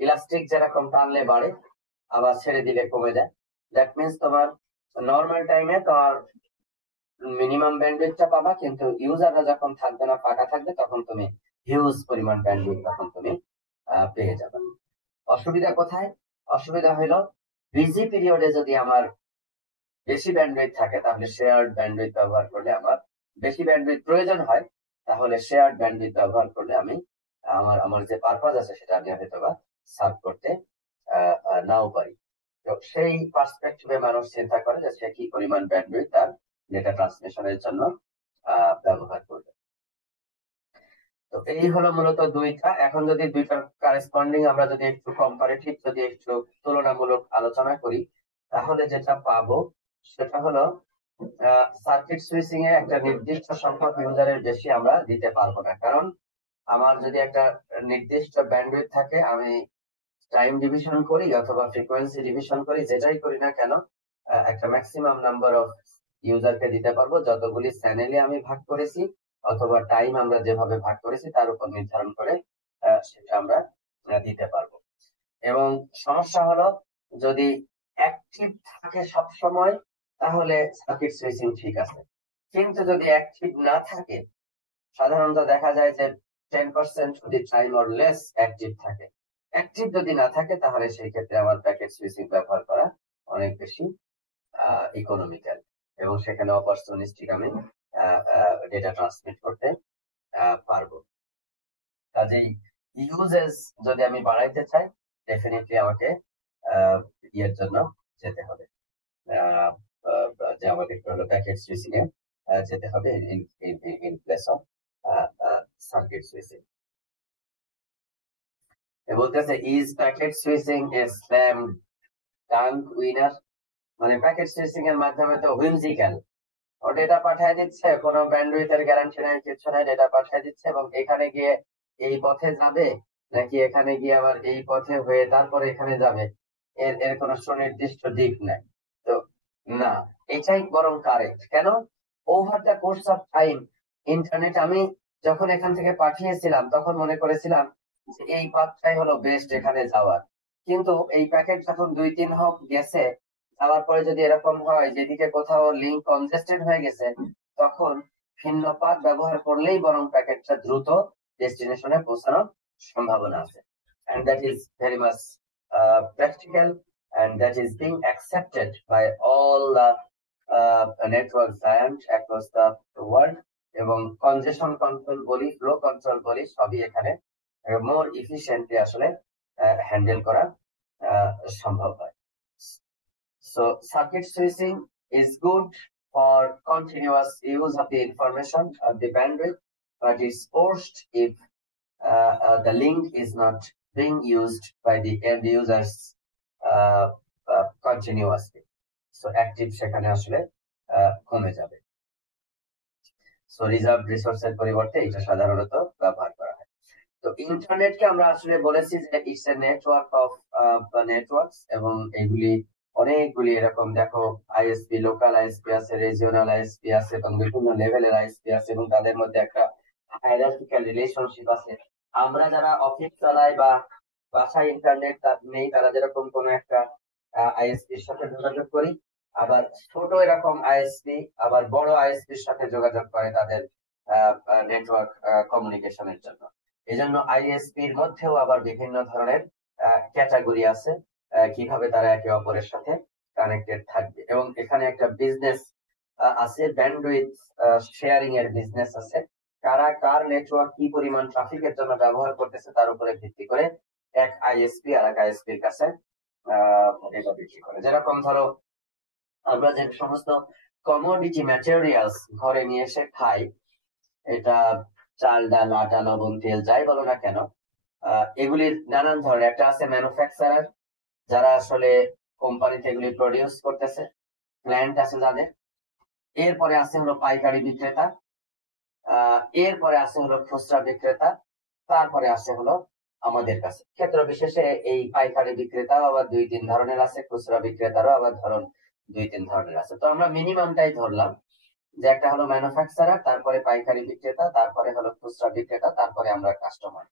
ইলাস্টিক যেরকম টানলে বাড়ে আবার ছেড়ে দিলে কমে যায়। দ্যাট মিনস তোমার নর্মাল টাইমে তোমার মিনিমাম ব্যান্ডউইথটা পাবা, কিন্তু ইউজাররা যখন থাকবে না, ফাঁকা থাকবে, তখন তুমি হিউজ পরিমাণ ব্যান্ডউইথ তখন তুমি পেয়ে যাবে। অসুবিধা কোথায়? অসুবিধা হলো বিজি পিরিয়ডে যদি আমার বেশি ব্যান্ডউইথ থাকে তাহলে শেয়ার্ড ব্যান্ডউইথ ব্যবহার করলে আমার বেশি ব্যান্ডউইথ প্রয়োজন হয়, তাহলে শেয়ার্ড ব্যান্ডউইথ ব্যবহার করলে আমি আমার আমার যে পারপাস আছে সেটা আমি হয়তো বা সার্ভ করতে নাও পারি। তো সেই পার্সপেক্টিভে মানুষ চিন্তা করে যে সে কি পরিমাণ ব্যান্ডউইথ তার ডেটা ট্রান্সমিশনের জন্য ব্যবহার করবে। তো এই হলো মূলত দুইটা। এখন যদি দুইটার কারেসপন্ডিং আমরা যদি একটু কম্পারেটিভ, যদি একটু তুলনামূলক আলোচনা করি, তাহলে যেটা পাবো সেটা হলো সার্কিট সুইচিং এ একটা নির্দিষ্ট সংখ্যক ইউজারের বেশি আমরা দিতে পারবো না, কারণ আমার যদি একটা নির্দিষ্ট ব্যান্ডউইথ থাকে, আমি টাইম ডিভিশন করি অথবা ফ্রিকোয়েন্সি ডিভিশন করি, যেটাই করি না কেন একটা ম্যাক্সিমাম নাম্বার অফ ইউজারকে দিতে পারবো যতগুলি চ্যানেলে আমি ভাগ করেছি অথবা টাইম আমরা যেভাবে ভাগ করেছি তার উপর নির্ধারণ করে সেটা আমরা দিতে পারবো। এবং সমস্যা হলো যদি অ্যাক্টিভ থাকে সব সময় তাহলে সার্কিট সুইচিং ঠিক আছে, কিন্তু যদি অ্যাক্টিভ না থাকে, সাধারণত দেখা যায় যে 10% যদি টাইম অর লেস অ্যাক্টিভ থাকে, অ্যাক্টিভ যদি না থাকে তাহলে সেই ক্ষেত্রে আমার প্যাকেট সুইচিং ব্যবহার করা অনেক বেশি ইকোনমিক্যাল এবং সেখানে অপরচুনিস্টিক আমি ডেটা ট্রান্সমিট করতে পারবো। কাজেই ইউজেস যদি আমি বাড়াইতে চাই, ডেফিনেটলি আমাকে ইয়ের জন্য যেতে হবে, আহ, যে আমাকে হলো প্যাকেট সুইচিং এ যেতে হবে in place of circuit switching. বলতেছে ইজ প্যাকেট সুইচিং এ স্ল্যাম ডাঙ্ক উইনার, মানে প্যাকেট সুইচিং এর মাধ্যমে তো হুইমজিক্যাল, ও ডেটা পাঠিয়ে দিচ্ছে, কোনো ব্যান্ডউইথের গ্যারান্টি নাই, কিছু নাই, ডেটা পাঠিয়ে দিচ্ছে এবং এখানে গিয়ে এই পথে যাবে নাকি এখানে গিয়ে আবার এই পথে হয়ে তারপরে এখানে যাবে, এর এর কোনো সুনির্দিষ্ট দিক নাই। তো না, এটাই বরং কারেক্ট। কেন? Over the course of time internet আমি যখন এখান থেকে পাঠিয়েছিলাম তখন মনে করেছিলাম যে এই পাথটাই হলো বেস্ট এখানে যাওয়ার, কিন্তু এই প্যাকেট যখন 2-3 হোক গেছে, যাওয়ার পরে যদি এরকম হয় যেদিকে কোথাও লিঙ্ক কনজেস্টেড হয়ে গেছে, তখন ভিন্ন পাথ ব্যবহার করলেই বরং প্যাকেটটা দ্রুত ডেস্টিনেশনে পৌঁছানোর সম্ভাবনা আছে। and that is very much practical and that is being accepted by all the network giant across the world, এবং কনজেশন কন্ট্রোল বলি, ফ্লো কন্ট্রোল বলি, সবই এখানে মোর ইফিশিয়েন্টলি আসলে হ্যান্ডেল করা সম্ভব হয়। So circuit switching is good for continuous use of the information of the bandwidth, but it's forced if the link is not being used by the end users continuously. So active সেখানে আসলে কমে যাবে। সো রিজার্ভ রিসোর্সের পরিবর্তে এটা সাধারণত ব্যবহার করা হয়। তো ইন্টারনেটকে আমরা আসলে বলেছি যে it's a network of networks, এবং এইগুলি অনেকগুলি এরকম দেখো আইএসপি, লোকাল আইএসপি আছে, রিজিওনাল আইএসপি আছে, এবং বিভিন্ন লেভেলের আইএসপি আছে, এবং তাদের মধ্যে একটা হায়ারার্কিক্যাল রিলেশনশিপ আছে। আমরা যারা অফিস চালাই বা বাসায় ইন্টারনেট নেই, তারা যেরকম কোনো একটা আইএসপির সাথে যোগাযোগ করি, আবার ছোট এরকম আইএসপি আবার বড় আইএসপির সাথে যোগাযোগ করে তাদের নেটওয়ার্ক কমিউনিকেশনের জন্য। এই জন্য আইএসপির মধ্যেও আবার বিভিন্ন ধরনের ক্যাটাগরি আছে, কিভাবে তারা একে অপরের সাথে কানেক্টেড থাকবে। এবং এখানে একটা বিজনেস আছে, ব্যান্ডউইথ শেয়ারিং এর বিজনেস আছে। কারা কার নেটওয়ার্ক কি পরিমাণ ট্রাফিকের জন্য ব্যবহার করতেছে তার উপরে ভিত্তি করে এক আইএসপি আর এক আইএসপির কাছে এটা বিক্রি করে। যেরকম ধরো আমরা যে সমস্ত কমোডিটি ম্যাটেরিয়ালস ঘরে নিয়ে এসে খাই, এটা চাল, ডাল, আটা, লবণ, তেল, যাই বলো না কেন, এগুলির নানান ধরনের, একটা আছে ম্যানুফ্যাকচারার যারা আসলে কোম্পানিতে এগুলি প্রডিউস করতেছে, প্ল্যান্ট আছে যাদের, এরপরে আছে হলো পাইকারি বিক্রেতা, এরপরে আছে হলো খুচরা বিক্রেতা, তারপরে আছে হলো আমাদের কাছে। ক্ষেত্র বিশেষে এই পাইকারি বিক্রেতাও আবার 2-3 ধরনের আছে, খুচরা বিক্রেতারও আবার ধরন 2-3 ধরনের আছে। তো আমরা মিনিমামটাই ধরলাম যে একটা হলো ম্যানুফ্যাকচারার, তারপরে পাইকারি বিক্রেতা, তারপরে হলো খুচরা বিক্রেতা, তারপরে আমরা কাস্টমার।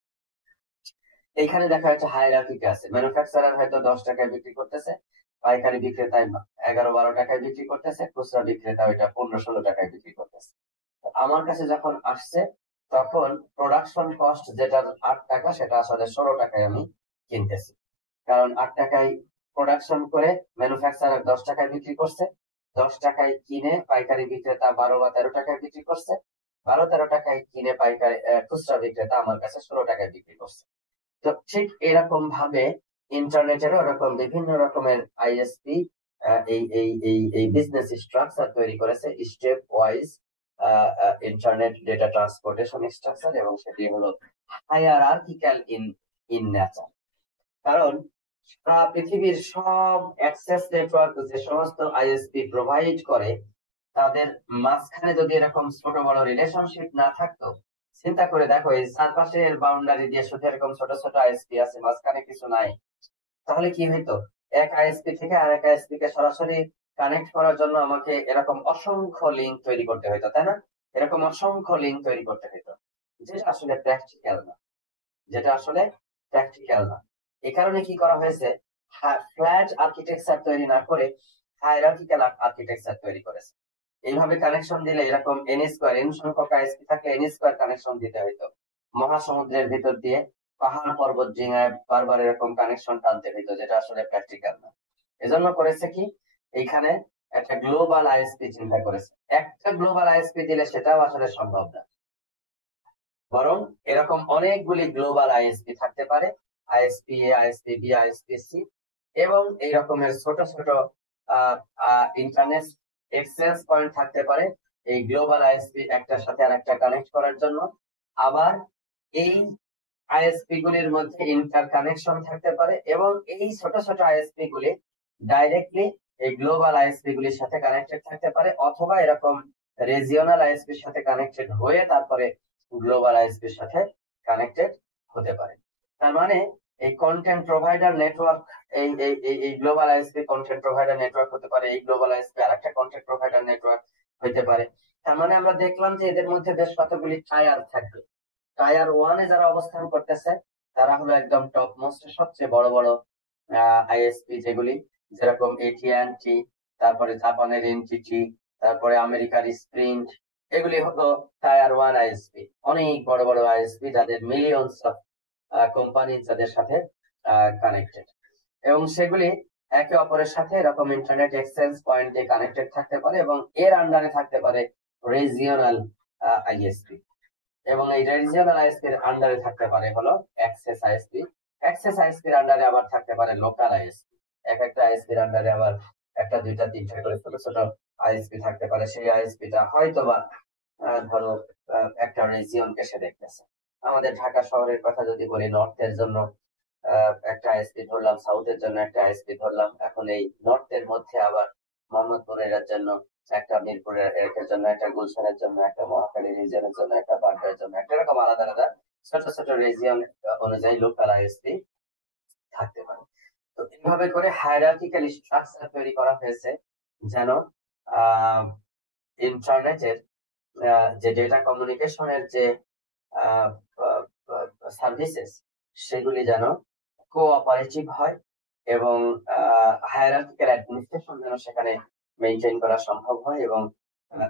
এখানে দেখা যাচ্ছে হায়ারার্কিতে আছে, ম্যানুফ্যাকচারার হয়তো 10 টাকায় বিক্রি করতেছে, পাইকারি বিক্রেতায় 11-12 টাকায় বিক্রি করতেছে, খুচরা বিক্রেতা ওইটা 15-16 টাকায় বিক্রি করতেছে। আমার কাছে যখন আসছে তখন প্রোডাকশন কস্ট যেটা 8 টাকা, সেটা আসলে 16 টাকায় আমি কিনতেছি, কারণ 8 টাকায় প্রোডাকশন করে ম্যানুফ্যাকচারার 10 টাকায় বিক্রি করছে, 10 টাকায় কিনে পাইকারি বিক্রেতা 12 বা 13 টাকায় বিক্রি করছে, 12-13 টাকায় কিনে পাইকারি খুচরা বিক্রেতা আমার কাছে 16 টাকায় বিক্রি করছে। তো ঠিক এরকম ভাবে ইন্টারনেটেরও এরকম বিভিন্ন রকমের আইএসপি এই বিজনেস স্ট্রাকচার তৈরি করেছে, step wise internet data transportation structure, এবং সেটি হলো হায়ারার্কিক্যাল ইন নেচার। কারণ পৃথিবীর সব অ্যাক্সেস নেটওয়ার্ক যে সমস্ত আইএসপি প্রোভাইড করে, তাদের মাঝখানে যদি এরকম ছোট বড় রিলেশনশিপ না থাকতো, চিন্তা করে দেখো এই চারপাশের বাউন্ডারি দিয়ে শুধু এরকম ছোট ছোট আইএসপি আছে, মাঝখানে কিছু নাই, তাহলে কি হইতো? এক আইএসপি থেকে আরেক আইএসপি কে সরাসরি কানেক্ট করার জন্য আমাকে এরকম অসংখ্য লিঙ্ক তৈরি করতে হইতো, তাই না? এরকম অসংখ্য লিঙ্ক তৈরি করতে হইতো, যেটা আসলে প্র্যাকটিক্যাল না, যেটা আসলে প্র্যাকটিক্যাল না। এই কারণে কি করা হয়েছে, ফ্ল্যাট আর্কিটেকচার তৈরি না করে হায়ারার্কিক্যাল আর্কিটেকচার তৈরি করেছে। এইভাবে কানেকশন দিলে এরকম এন স্কোয়ার, এন সংখ্যক আইএসপি থাকলে এন স্কোয়ার কানেকশন দিতে হইতো, মহাসমুদ্রের ভিতর দিয়ে পাহাড় পর্বত ডিঙায় বারবার এরকম কানেকশন টানতে হইতো, যেটা আসলে প্র্যাকটিক্যাল না। এজন্য করেছে কি, এইখানে একটা গ্লোবাল আইএসপি চিন্তা করেছে। একটা গ্লোবাল আইএসপি দিলে সেটাও আসলে সম্ভব না, বরং এরকম অনেকগুলি গ্লোবাল আইএসপি থাকতে পারে, আইএসপি এ, আইএসপি বি, আইএসপি সি, এবং এই রকমের ছোট ছোট ইন্টারনেট এক্সচেঞ্জ পয়েন্ট থাকতে পারে এই গ্লোবাল আইএসপি একটার সাথে আরেকটা কানেক্ট করার জন্য। আবার এই আইএসপি গুলির মধ্যে ইন্টার কানেকশন থাকতে পারে, এবং এই ছোট ছোট আইএসপি গুলি ডাইরেক্টলি এই গ্লোবাল আইএসপি গুলির সাথে কানেক্টেড থাকতে পারে, অথবা এরকম রিজিওনাল আইএসপির সাথে কানেক্টেড হয়ে তারপরে গ্লোবাল আইএসপির সাথে কানেক্টেড হতে পারে। তার মানে এই কন্টেন্ট প্রোভাইডার নেটওয়ার্ক, এই global ISP content provider network হতে পারে, এই গ্লোবাল আইএসপি আরেকটা কন্টেন্ট প্রোভাইডার নেটওয়ার্ক হতে পারে। তার মানে আমরা দেখলাম যে এদের মধ্যে বেশ কতগুলি টায়ার থাকবে। টায়ার 1 এ যারা অবস্থান করতেছে তারা হলো একদম টপ মোস্ট, সবচেয়ে বড় বড় আইএসপি, যেগুলি যেরকম এটিএনটি, তারপরে জাপানের এনটিটি, তারপরে আমেরিকার স্প্রিন্ট, এগুলি হলো টায়ার 1 আইএসপি, অনেক বড় বড় আইএসপি যাদের মিলিয়নস অফ কোম্পানি যাদের সাথে কানেক্টেড, এবং সেগুলি একে অপরের সাথে এরকম ইন্টারনেট এক্সচেঞ্জ পয়েন্ট দিয়ে কানেক্টেড থাকতে পারে এবং এর আন্ডারে থাকতে পারে রিজিওনাল আইএসপি, এবং এই রিজিওনাল আইএসপি এর আন্ডারে থাকতে পারে হলো অ্যাক্সেস আইএসপি। অ্যাক্সেস আইএসপি এর আন্ডারে আবার থাকতে পারে লোকাল আইএসপি। এক একটা আইএসপি এর আন্ডারে আবার একটা দুইটা তিনটা করে ছোট ছোট আইএসপি থাকতে পারে। সেই আইএসপিটা হয়তোবা ধরো একটা রিজিয়নকে সে দেখতেছে। আমাদের ঢাকা শহরের কথা যদি বলি, নর্থের জন্য একটা আইএসপি ধরলাম, সাউথের জন্য একটা আইএসপি ধরলাম। এখন এই নর্থের মধ্যে আবার মোহাম্মদপুরের জন্য একটা, মিরপুরের এর জন্য একটা, গুলশানের জন্য একটা, মহাখালী রিজিয়নের জন্য একটা, বাড্ডার জন্য একটা, এরকম আলাদা আলাদা ছোট ছোট রিজিয়ন অনুযায়ী লোকাল আইএসপি থাকতে পারে। তো এইভাবে করে হায়ারার্কিক্যাল স্ট্রাকচার তৈরি করা হয়েছে যেন ইন্টারনেটের যে ডেটা কমিউনিকেশনের যে সার্ভিসেস সেগুলি যেন কোঅপারেটিভ হয় এবং হায়ারার্কিক্যাল অ্যাডমিনিস্ট্রেশন যেন সেখানে মেনটেন করা সম্ভব হয় এবং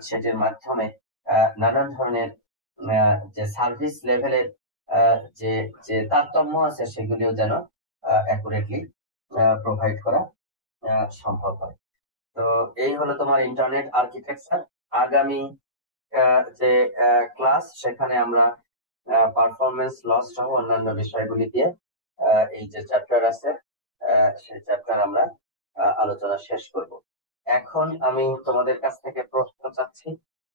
সেটির মাধ্যমে নানান ধরনের যে সার্ভিস লেভেলের যে যে তারতম্য আছে সেগুলিও যেন অ্যাকুরেটলি প্রোভাইড করা সম্ভব হয়। তো এই হলো তোমার ইন্টারনেট আর্কিটেকচার। আগামী যে ক্লাস সেখানে আমরা পারফরমেন্স লস সহ অন্যান্য বিষয়গুলি দিয়ে এই যে চ্যাপ্টার আছে সেই চ্যাপ্টার আমরা আলোচনা শেষ করব। এখন আমি তোমাদের কাছ থেকে প্রশ্ন চাচ্ছি,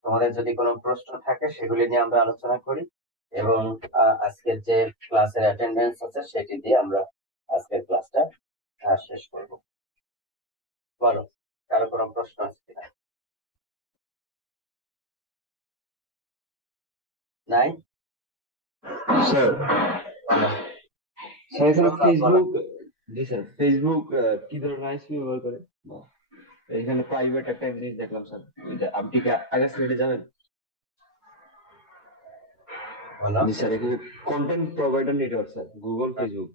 তোমাদের যদি কোনো প্রশ্ন থাকে সেগুলি নিয়ে আমরা আলোচনা করি এবং আজকের যে ক্লাসের অ্যাটেন্ডেন্স আছে সেটি দিয়ে আমরা আজকের ক্লাসটা শেষ করব। বলো, কারো কোনো প্রশ্ন আছে কিনা? নাই? স্যার বলো। স্যার এখানে বলো। ফেসবুক, জি স্যার, ফেসবুক কি ধরনের আইএসপি ব্যবহার করে? এখানে প্রাইভেট একটা জিনিস দেখলাম স্যার, আপনি কি আগে স্লাইডে যাবেন? বলো। জি স্যার, এখানে content provider network sir, Google, Facebook.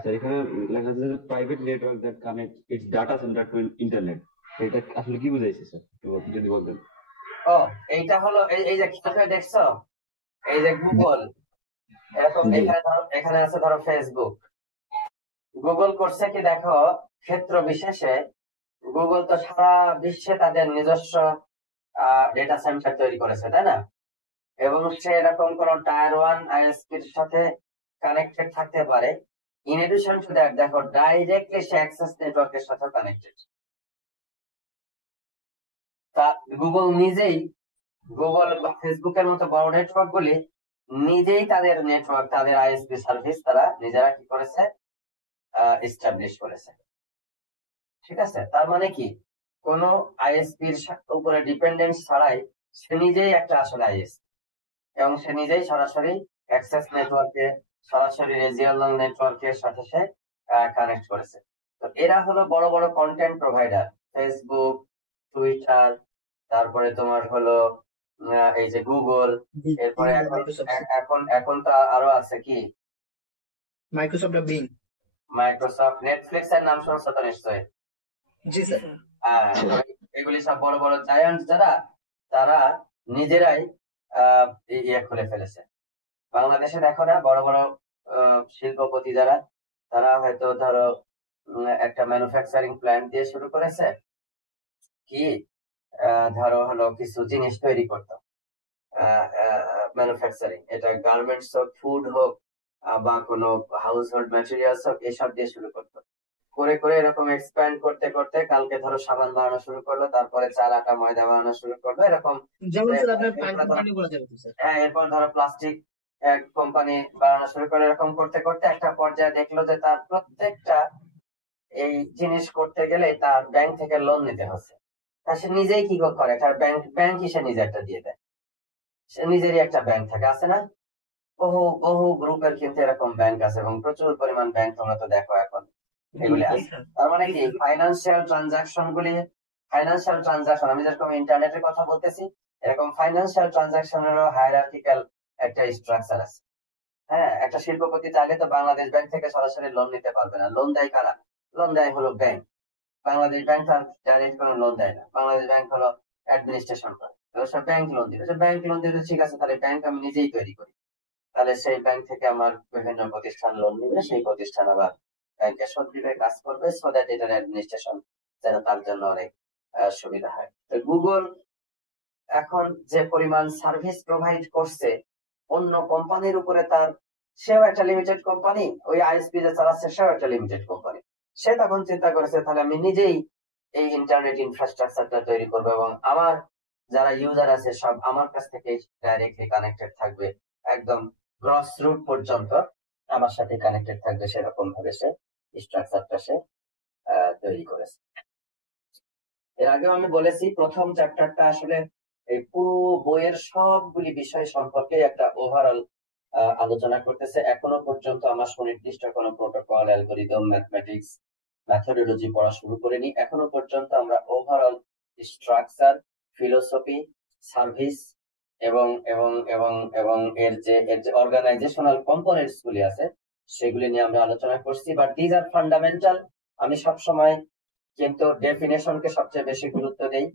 Sir এখানে লেখা আছে private network that connect it's data centre two internet. এটা আসলে কি বুঝাইছে স্যার, একটু যদি বলতেন। ও, এইটা হলো এই যে খেয়াল দেখছো, এই যে গুগল, এরকম জি এখানে আছে ধরো ফেসবুক। গুগল করছে কি দেখো, ক্ষেত্র বিশেষে গুগল তো সারা বিশ্বে তাদের নিজস্ব ডেটা সেন্টার তৈরি করেছে, তাই না? এবং সে এরকম কোন টায়ার 1 আইএসপির সাথে কানেক্টেড থাকতে পারে। ইন এডিশন টু দ্যাট দেখো ডাইরেক্টলি সে অ্যাক্সেস নেটওয়ার্কের সাথে কানেক্টেড। তা গুগল নিজেই, গুগল বা ফেসবুকের মতো বড় নেটওয়ার্ক গুলি নিজেই তাদের নেটওয়ার্ক, তাদের আইএসপি সার্ভিস তারা নিজেরা কি করেছে, এস্টাবলিশ করেছে। ঠিক আছে, তার মানে কি কোন আইএসপির উপরে ডিপেন্ডেন্স ছাড়াই সে নিজেই একটা আসলে আইএসপি এবং সে নিজেই সরাসরি অ্যাক্সেস নেটওয়ার্কে, সরাসরি রিজিওনাল নেটওয়ার্কের সাথে সে কানেক্ট করেছে। তো এরা হলো বড় বড় কন্টেন্ট প্রোভাইডার, ফেসবুক, টুইটার, তারপরে তোমার হলো এই যে গুগল, এরপরে এখন এখন এখন তো আরো আছে কি, মাইক্রোসফট বিং, মাইক্রোসফট, নেটফ্লিক্স এর নাম শুনছো তো নিশ্চয়ই। জি স্যার। তো এগুলি সব বড় বড় জায়ান্ট যারা, তারা নিজেরাই ইয়ে খুলে ফেলেছে। বাংলাদেশে দেখো না, বড় বড় শিল্পপতি যারা, তারা হয়তো ধরো একটা ম্যানুফ্যাকচারিং প্ল্যান্ট দিয়ে শুরু করেছে কি, ধরো হলো কিছু জিনিস তৈরি করতো, ম্যানুফ্যাকচারিং, এটা গার্মেন্টস হোক, ফুড হোক, বা কোনো হাউস হোল্ড ম্যাটেরিয়ালস হোক, এসব দিয়ে শুরু করতো। করে করে এরকম এক্সপ্যান্ড করতে করতে কালকে ধরো সাবান বানানো শুরু করলো, তারপরে চাল, আটা, ময়দা বানানো শুরু করলো, এরকম। যেমন স্যার আপনার পানি বলা যাবে তো স্যার। হ্যাঁ, এরপর ধরো প্লাস্টিক কোম্পানি বানানো শুরু করে। এরকম করতে করতে একটা পর্যায়ে দেখলো যে তার প্রত্যেকটা এই জিনিস করতে গেলে তার ব্যাংক থেকে লোন নিতে হচ্ছে। তা সে নিজেই কি করে, একটা ব্যাংক সে নিজে একটা দিয়ে দেয়। সে নিজেরই একটা ব্যাংক থাকে, আছে না? বহু বহু গ্রুপের কিন্তু এরকম ব্যাংক আছে এবং প্রচুর পরিমাণ ব্যাংক তোমরা তো দেখো এখন এগুলি আছে। তার মানে কি ফাইন্যান্সিয়াল ট্রানজাকশন, আমি যেরকম ইন্টারনেটের কথা বলতেছি, এরকম ফাইন্যান্সিয়াল ট্রানজাকশনেরও হায়ারার্কিক্যাল একটা স্ট্রাকচার আছে। হ্যাঁ, একটা শিল্পপতি চাইলে তো বাংলাদেশ ব্যাংক থেকে সরাসরি লোন নিতে পারবে না। লোন দেয় কারা? লোন দেয় হলো ব্যাংক। বাংলাদেশ ব্যাংক তার ডাইরেক্ট কোনো লোন দেয় না। বাংলাদেশ ব্যাংক হলো অ্যাডমিনিস্ট্রেশন করে। তো সে ব্যাংক লোন দিবে, ব্যাংক লোন দিবে, ঠিক আছে, তাহলে ব্যাংক আমি নিজেই তৈরি করি। তাহলে সেই ব্যাংক থেকে আমার বিভিন্ন প্রতিষ্ঠান লোন নিবে, সেই প্রতিষ্ঠান আবার ব্যাংকে সত্যিতে কাজ করবে, সো দ্যাট এটার অ্যাডমিনিস্ট্রেশন যেন তার জন্য অনেক সুবিধা হয়। তো গুগল এখন যে পরিমাণ সার্ভিস প্রোভাইড করছে অন্য কোম্পানির উপরে, তার সেও একটা লিমিটেড কোম্পানি, ওই আইএসপি যে চালাচ্ছে সেও একটা লিমিটেড কোম্পানি। সে তখন চিন্তা করেছে তাহলে আমি নিজেই এই ইন্টারনেট ইনফ্রাস্ট্রাকচারটা তৈরি করবো এবং আমার যারা ইউজার আছে সব আমার কাছ থেকে ডাইরেক্টলি কানেক্টেড থাকবে, একদম গ্রস রুট পর্যন্ত আমার সাথে কানেক্টেড থাকবে, সেরকম ভাবে সে স্ট্রাকচারটা সে তৈরি করেছে। এর আগেও আমি বলেছি প্রথম চ্যাপ্টারটা আসলে এই পুরো বইয়ের সবগুলি বিষয় সম্পর্কে একটা ওভারঅল আলোচনা করতেছে। এখনো পর্যন্ত আমার সুনির্দিষ্ট কোনো প্রোটোকল, অ্যালগরিদম, ম্যাথমেটিক্স, মেথোডোলজি পড়া শুরু করিনি। এখনো পর্যন্ত আমরা ওভারঅল স্ট্রাকচার, ফিলোসফি, সার্ভিস এবং এবং এবং এবং এর যে অর্গানাইজেশনাল কম্পোনেন্টস গুলি আছে সেগুলি নিয়ে আমরা আলোচনা করছি। But these are fundamental. আমি সবসময় কিন্তু ডেফিনেশনকে সবচেয়ে বেশি গুরুত্ব দেই।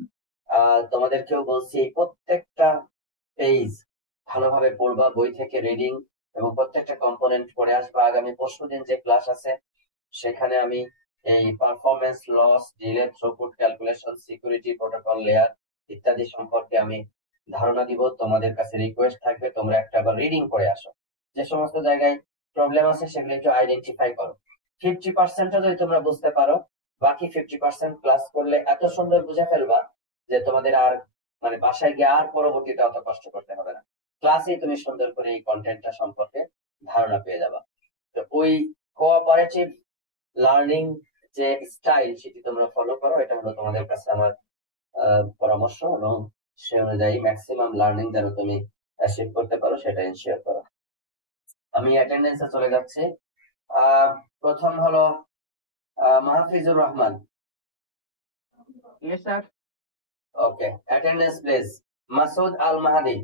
তোমাদেরকেও বলছি প্রত্যেকটা পেজ ভালোভাবে পড়বা, বই থেকে রিডিং এবং প্রত্যেকটা কম্পোনেন্ট পড়ে আসবা। আগামী পরশুদিন যে ক্লাস আছে সেখানে আমি এই performance, loss, delay, throughput, calculation, security, protocol layer ইত্যাদি সম্পর্কে আমি ধারণা দিব। তোমাদের কাছে রিকোয়েস্ট থাকবে তোমরা একটা আবার রিডিং করে আসো, যে সমস্ত জায়গায় প্রবলেম আছে সেগুলো একটু আইডেন্টিফাই করো। 50% যদি তোমরা বুঝতে পারো, বাকি 50% ক্লাস করলে এত সুন্দর বুঝে ফেলবা যে তোমাদের আর মানে বাসায় গিয়ে আর পরবর্তীতে অত কষ্ট করতে হবে না। ক্লাসে তুমি সুন্দর করে এই কন্টেন্টটা সম্পর্কে ধারণা পেয়ে যাবা। তো ওই কোঅপারেটিভ লার্নিং যে স্টাইল সেটি তোমরা ফলো করো, এটা হলো তোমাদের কাছে আমার পরামর্শ, এবং সে অনুযায়ী ম্যাক্সিমাম লার্নিং যেন তুমি অ্যাচিভ করতে পারো সেটা ইনশিওর করো। আমি অ্যাটেন্ডেন্সে চলে যাচ্ছি। প্রথম হলো Mahfizur Rahman. Yes, sir. Okay, attendance please. Masud Al Mahadi.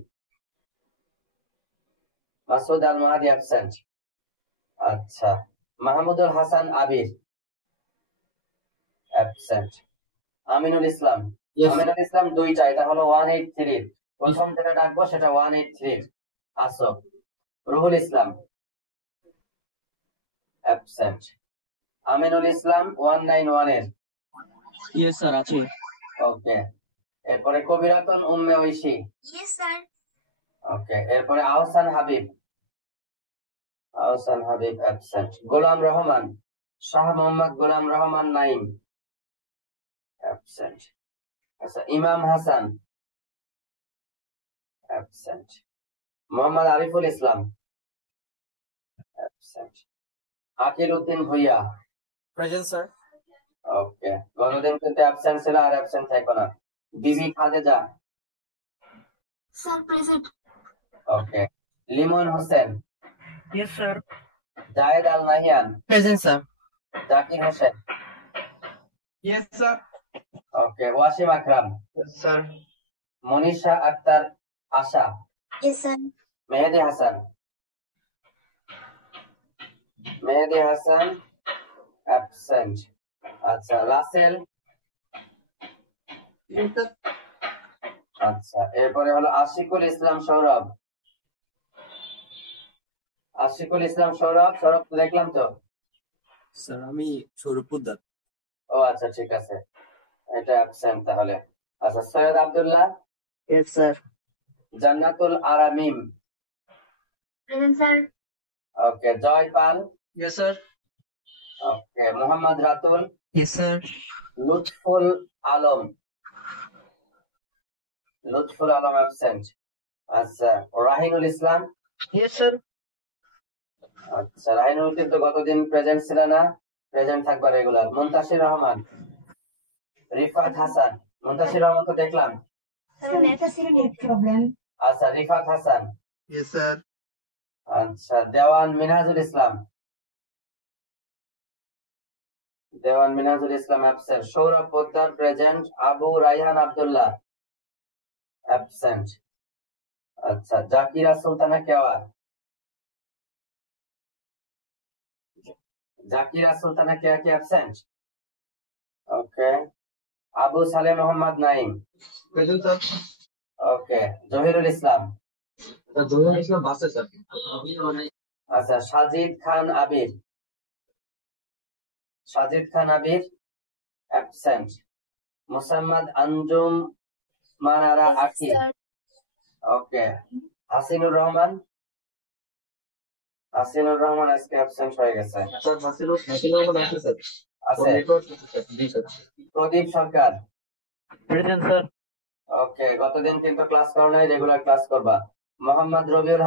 Masud Al Mahadi absent. আচ্ছা, মাহমুদুল হাসান আবির অ্যাবসেন্ট। আমিনুল ইসলাম। আমিনুল ইসলাম দুইটা, এটা হলো 183। প্রথম যেটা ডাকবো সেটা 183 আসো। রুহুল ইসলাম অ্যাবসেন্ট। আমিনুল ইসলাম 191 এর। Yes, sir. আছে। ওকে, এরপরে কবিরাতুন Umme Oishi. Yes, sir. Okay, এরপরে আহসান হাবিব। আহসান হাবিব অ্যাবসেন্ট। গোলাম রহমান। শাহ মোহাম্মদ গোলাম রহমান নাইম অ্যাবসেন্ট। আচ্ছা, Imam Hasan absent. Mohammad Ariful Islam absent. Akil Uddin Bhuiyan. Present, sir. Okay, গতদিন কিন্তু অ্যাবসেন্ট ছিল, আর অ্যাবসেন্ট থাকবে না। Bibi Khaleda. Sir, present. Okay, Limon Hossain. Yes, sir. Zayed Al Nahiyan. Present, sir. Zakir Hossain. Yes, sir. Okay, Wasim Akram. Yes, sir. Manisha Akter Asha. Yes, sir. Mehedi Hasan. Mehedi Hasan absent. আচ্ছা, রাসেল। Yes, sir. আচ্ছা, এরপরে হলো আশিকুল ইসলাম সৌরভ। আশিকুল ইসলাম সৌরভ। সৌরভ দেখলাম তো। Sir, আমি সৌরভ পোদ্দার। ও আচ্ছা, ঠিক আছে, এটা অ্যাবসেন্ট তাহলে। আচ্ছা, Syed Abdullah. Yes, sir. Jannatul Aramim. Present, sir. Okay, Joy Pal. Yes, sir. Okay, Mohammad Ratul. Yes, sir. Lutful Alam. Lutful Alam absent. আচ্ছা, রাহিনুল ইসলাম। Yes, sir. আচ্ছা, রাহিনুল কিন্তু গতদিন প্রেজেন্ট ছিল না, প্রেজেন্ট থাকবে রেগুলার। মুনতাসির রহমান। রিফাত হাসান। মুনতাসির রহমান তো দেখলাম। Sir, net problem. আচ্ছা, রিফাত হাসান। Yes, sir. আচ্ছা, Dewan Minhajul Islam. Dewan Minhajul Islam absent. Sourav Poddar present. Abu Raihan Abdullah absent. আচ্ছা, জাকিরা সুলতানা কেওয়ার। জাকিরা সুলতানা কেওয়ার কি absent? Okay, Abu Saleh Mohammad Naim. Present, sir. Okay, Zahirul Islam. Zahirul Islam বাসে, স্যার। আচ্ছা, সাজিদ খান আবির। সাজিদ খান আবির অ্যাবসেন্ট। মুসাম্মদ আঞ্জুম মানারা আখি ওকে। হাসিনুর রহমান আজকে অ্যাবসেন্ট হয়ে গেছে। স্যার হাসিনুর আছে স্যার। আছে। নেটওয়ার্ক আছে স্যার। জি স্যার। প্রদীপ সরকার প্রেজেন্ট স্যার। ওকে, গতদিন কিন্তু ক্লাস করো নাই, রেগুলার ক্লাস করবা। মোহাম্মদ রবিউল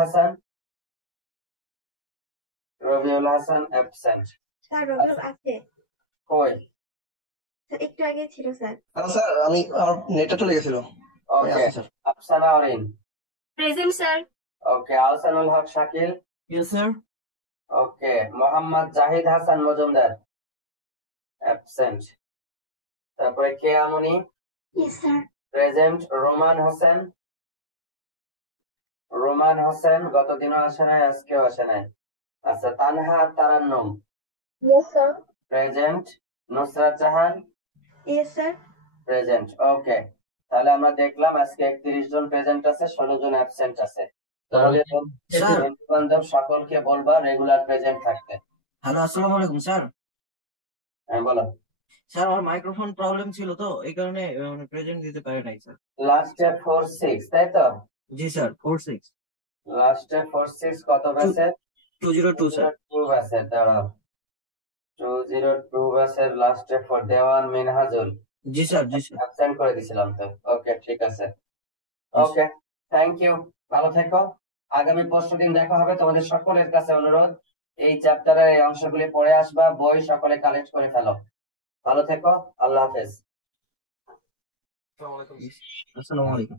হাসান অ্যাবসেন্ট। স্যার রবিউল আছে কই? স্যার একটু আগে ছিল স্যার। স্যার আমি আমার নেটটা চলে গেছিল। Okay. Afsana Orin present sir. Okay. Ahsanul Haque Shakil yes sir. Okay. Mohammad Zahid Hasan Majumdar absent. তারপরে Keyamoni yes sir. Present. Roman Hossain গতদিনও আসে নাই, আজকেও আসে নাই। আচ্ছা, Tanha Tarannum yes sir. Present. Nusrat Jahan yes sir. Present. Okay, তাহলে আমরা দেখলাম আজকে 31 জন প্রেজেন্ট আছে, 16 জন অ্যাবসেন্ট আছে। তোমাদের স্যার। বন্ধু বান্ধব সকলকে বলবা রেগুলার প্রেজেন্ট থাকতে। হ্যালো আসসালামু আলাইকুম স্যার। হ্যাঁ বলো। স্যার আমার মাইক্রোফোন প্রবলেম ছিল তো এই কারণে প্রেজেন্ট দিতে পারি নাই স্যার। লাস্টে 4-6 তাই তো? জি স্যার 46 লাস্টে 4-6 কত ব্যাচের? 202 স্যার। 202 ব্যাচের। দাঁড়াও, 202 ব্যাচের লাস্টে 4 দেওয়ান মিনহাজুল জি স্যার। জি স্যার। অ্যাবসেন্ট করে দিছিলাম তো। ওকে, ঠিক আছে। ওকে, থ্যাংক ইউ, ভালো থেকো। আগামী পরশু দিন দেখা হবে। তোমাদের সকলের কাছে অনুরোধ, এই চ্যাপ্টারের এই অংশগুলি পড়ে আসবা, বই সকলে কালেক্ট করে ফেলো। ভালো থেকো, আল্লাহ হাফেজ। আসসালামু আলাইকুম।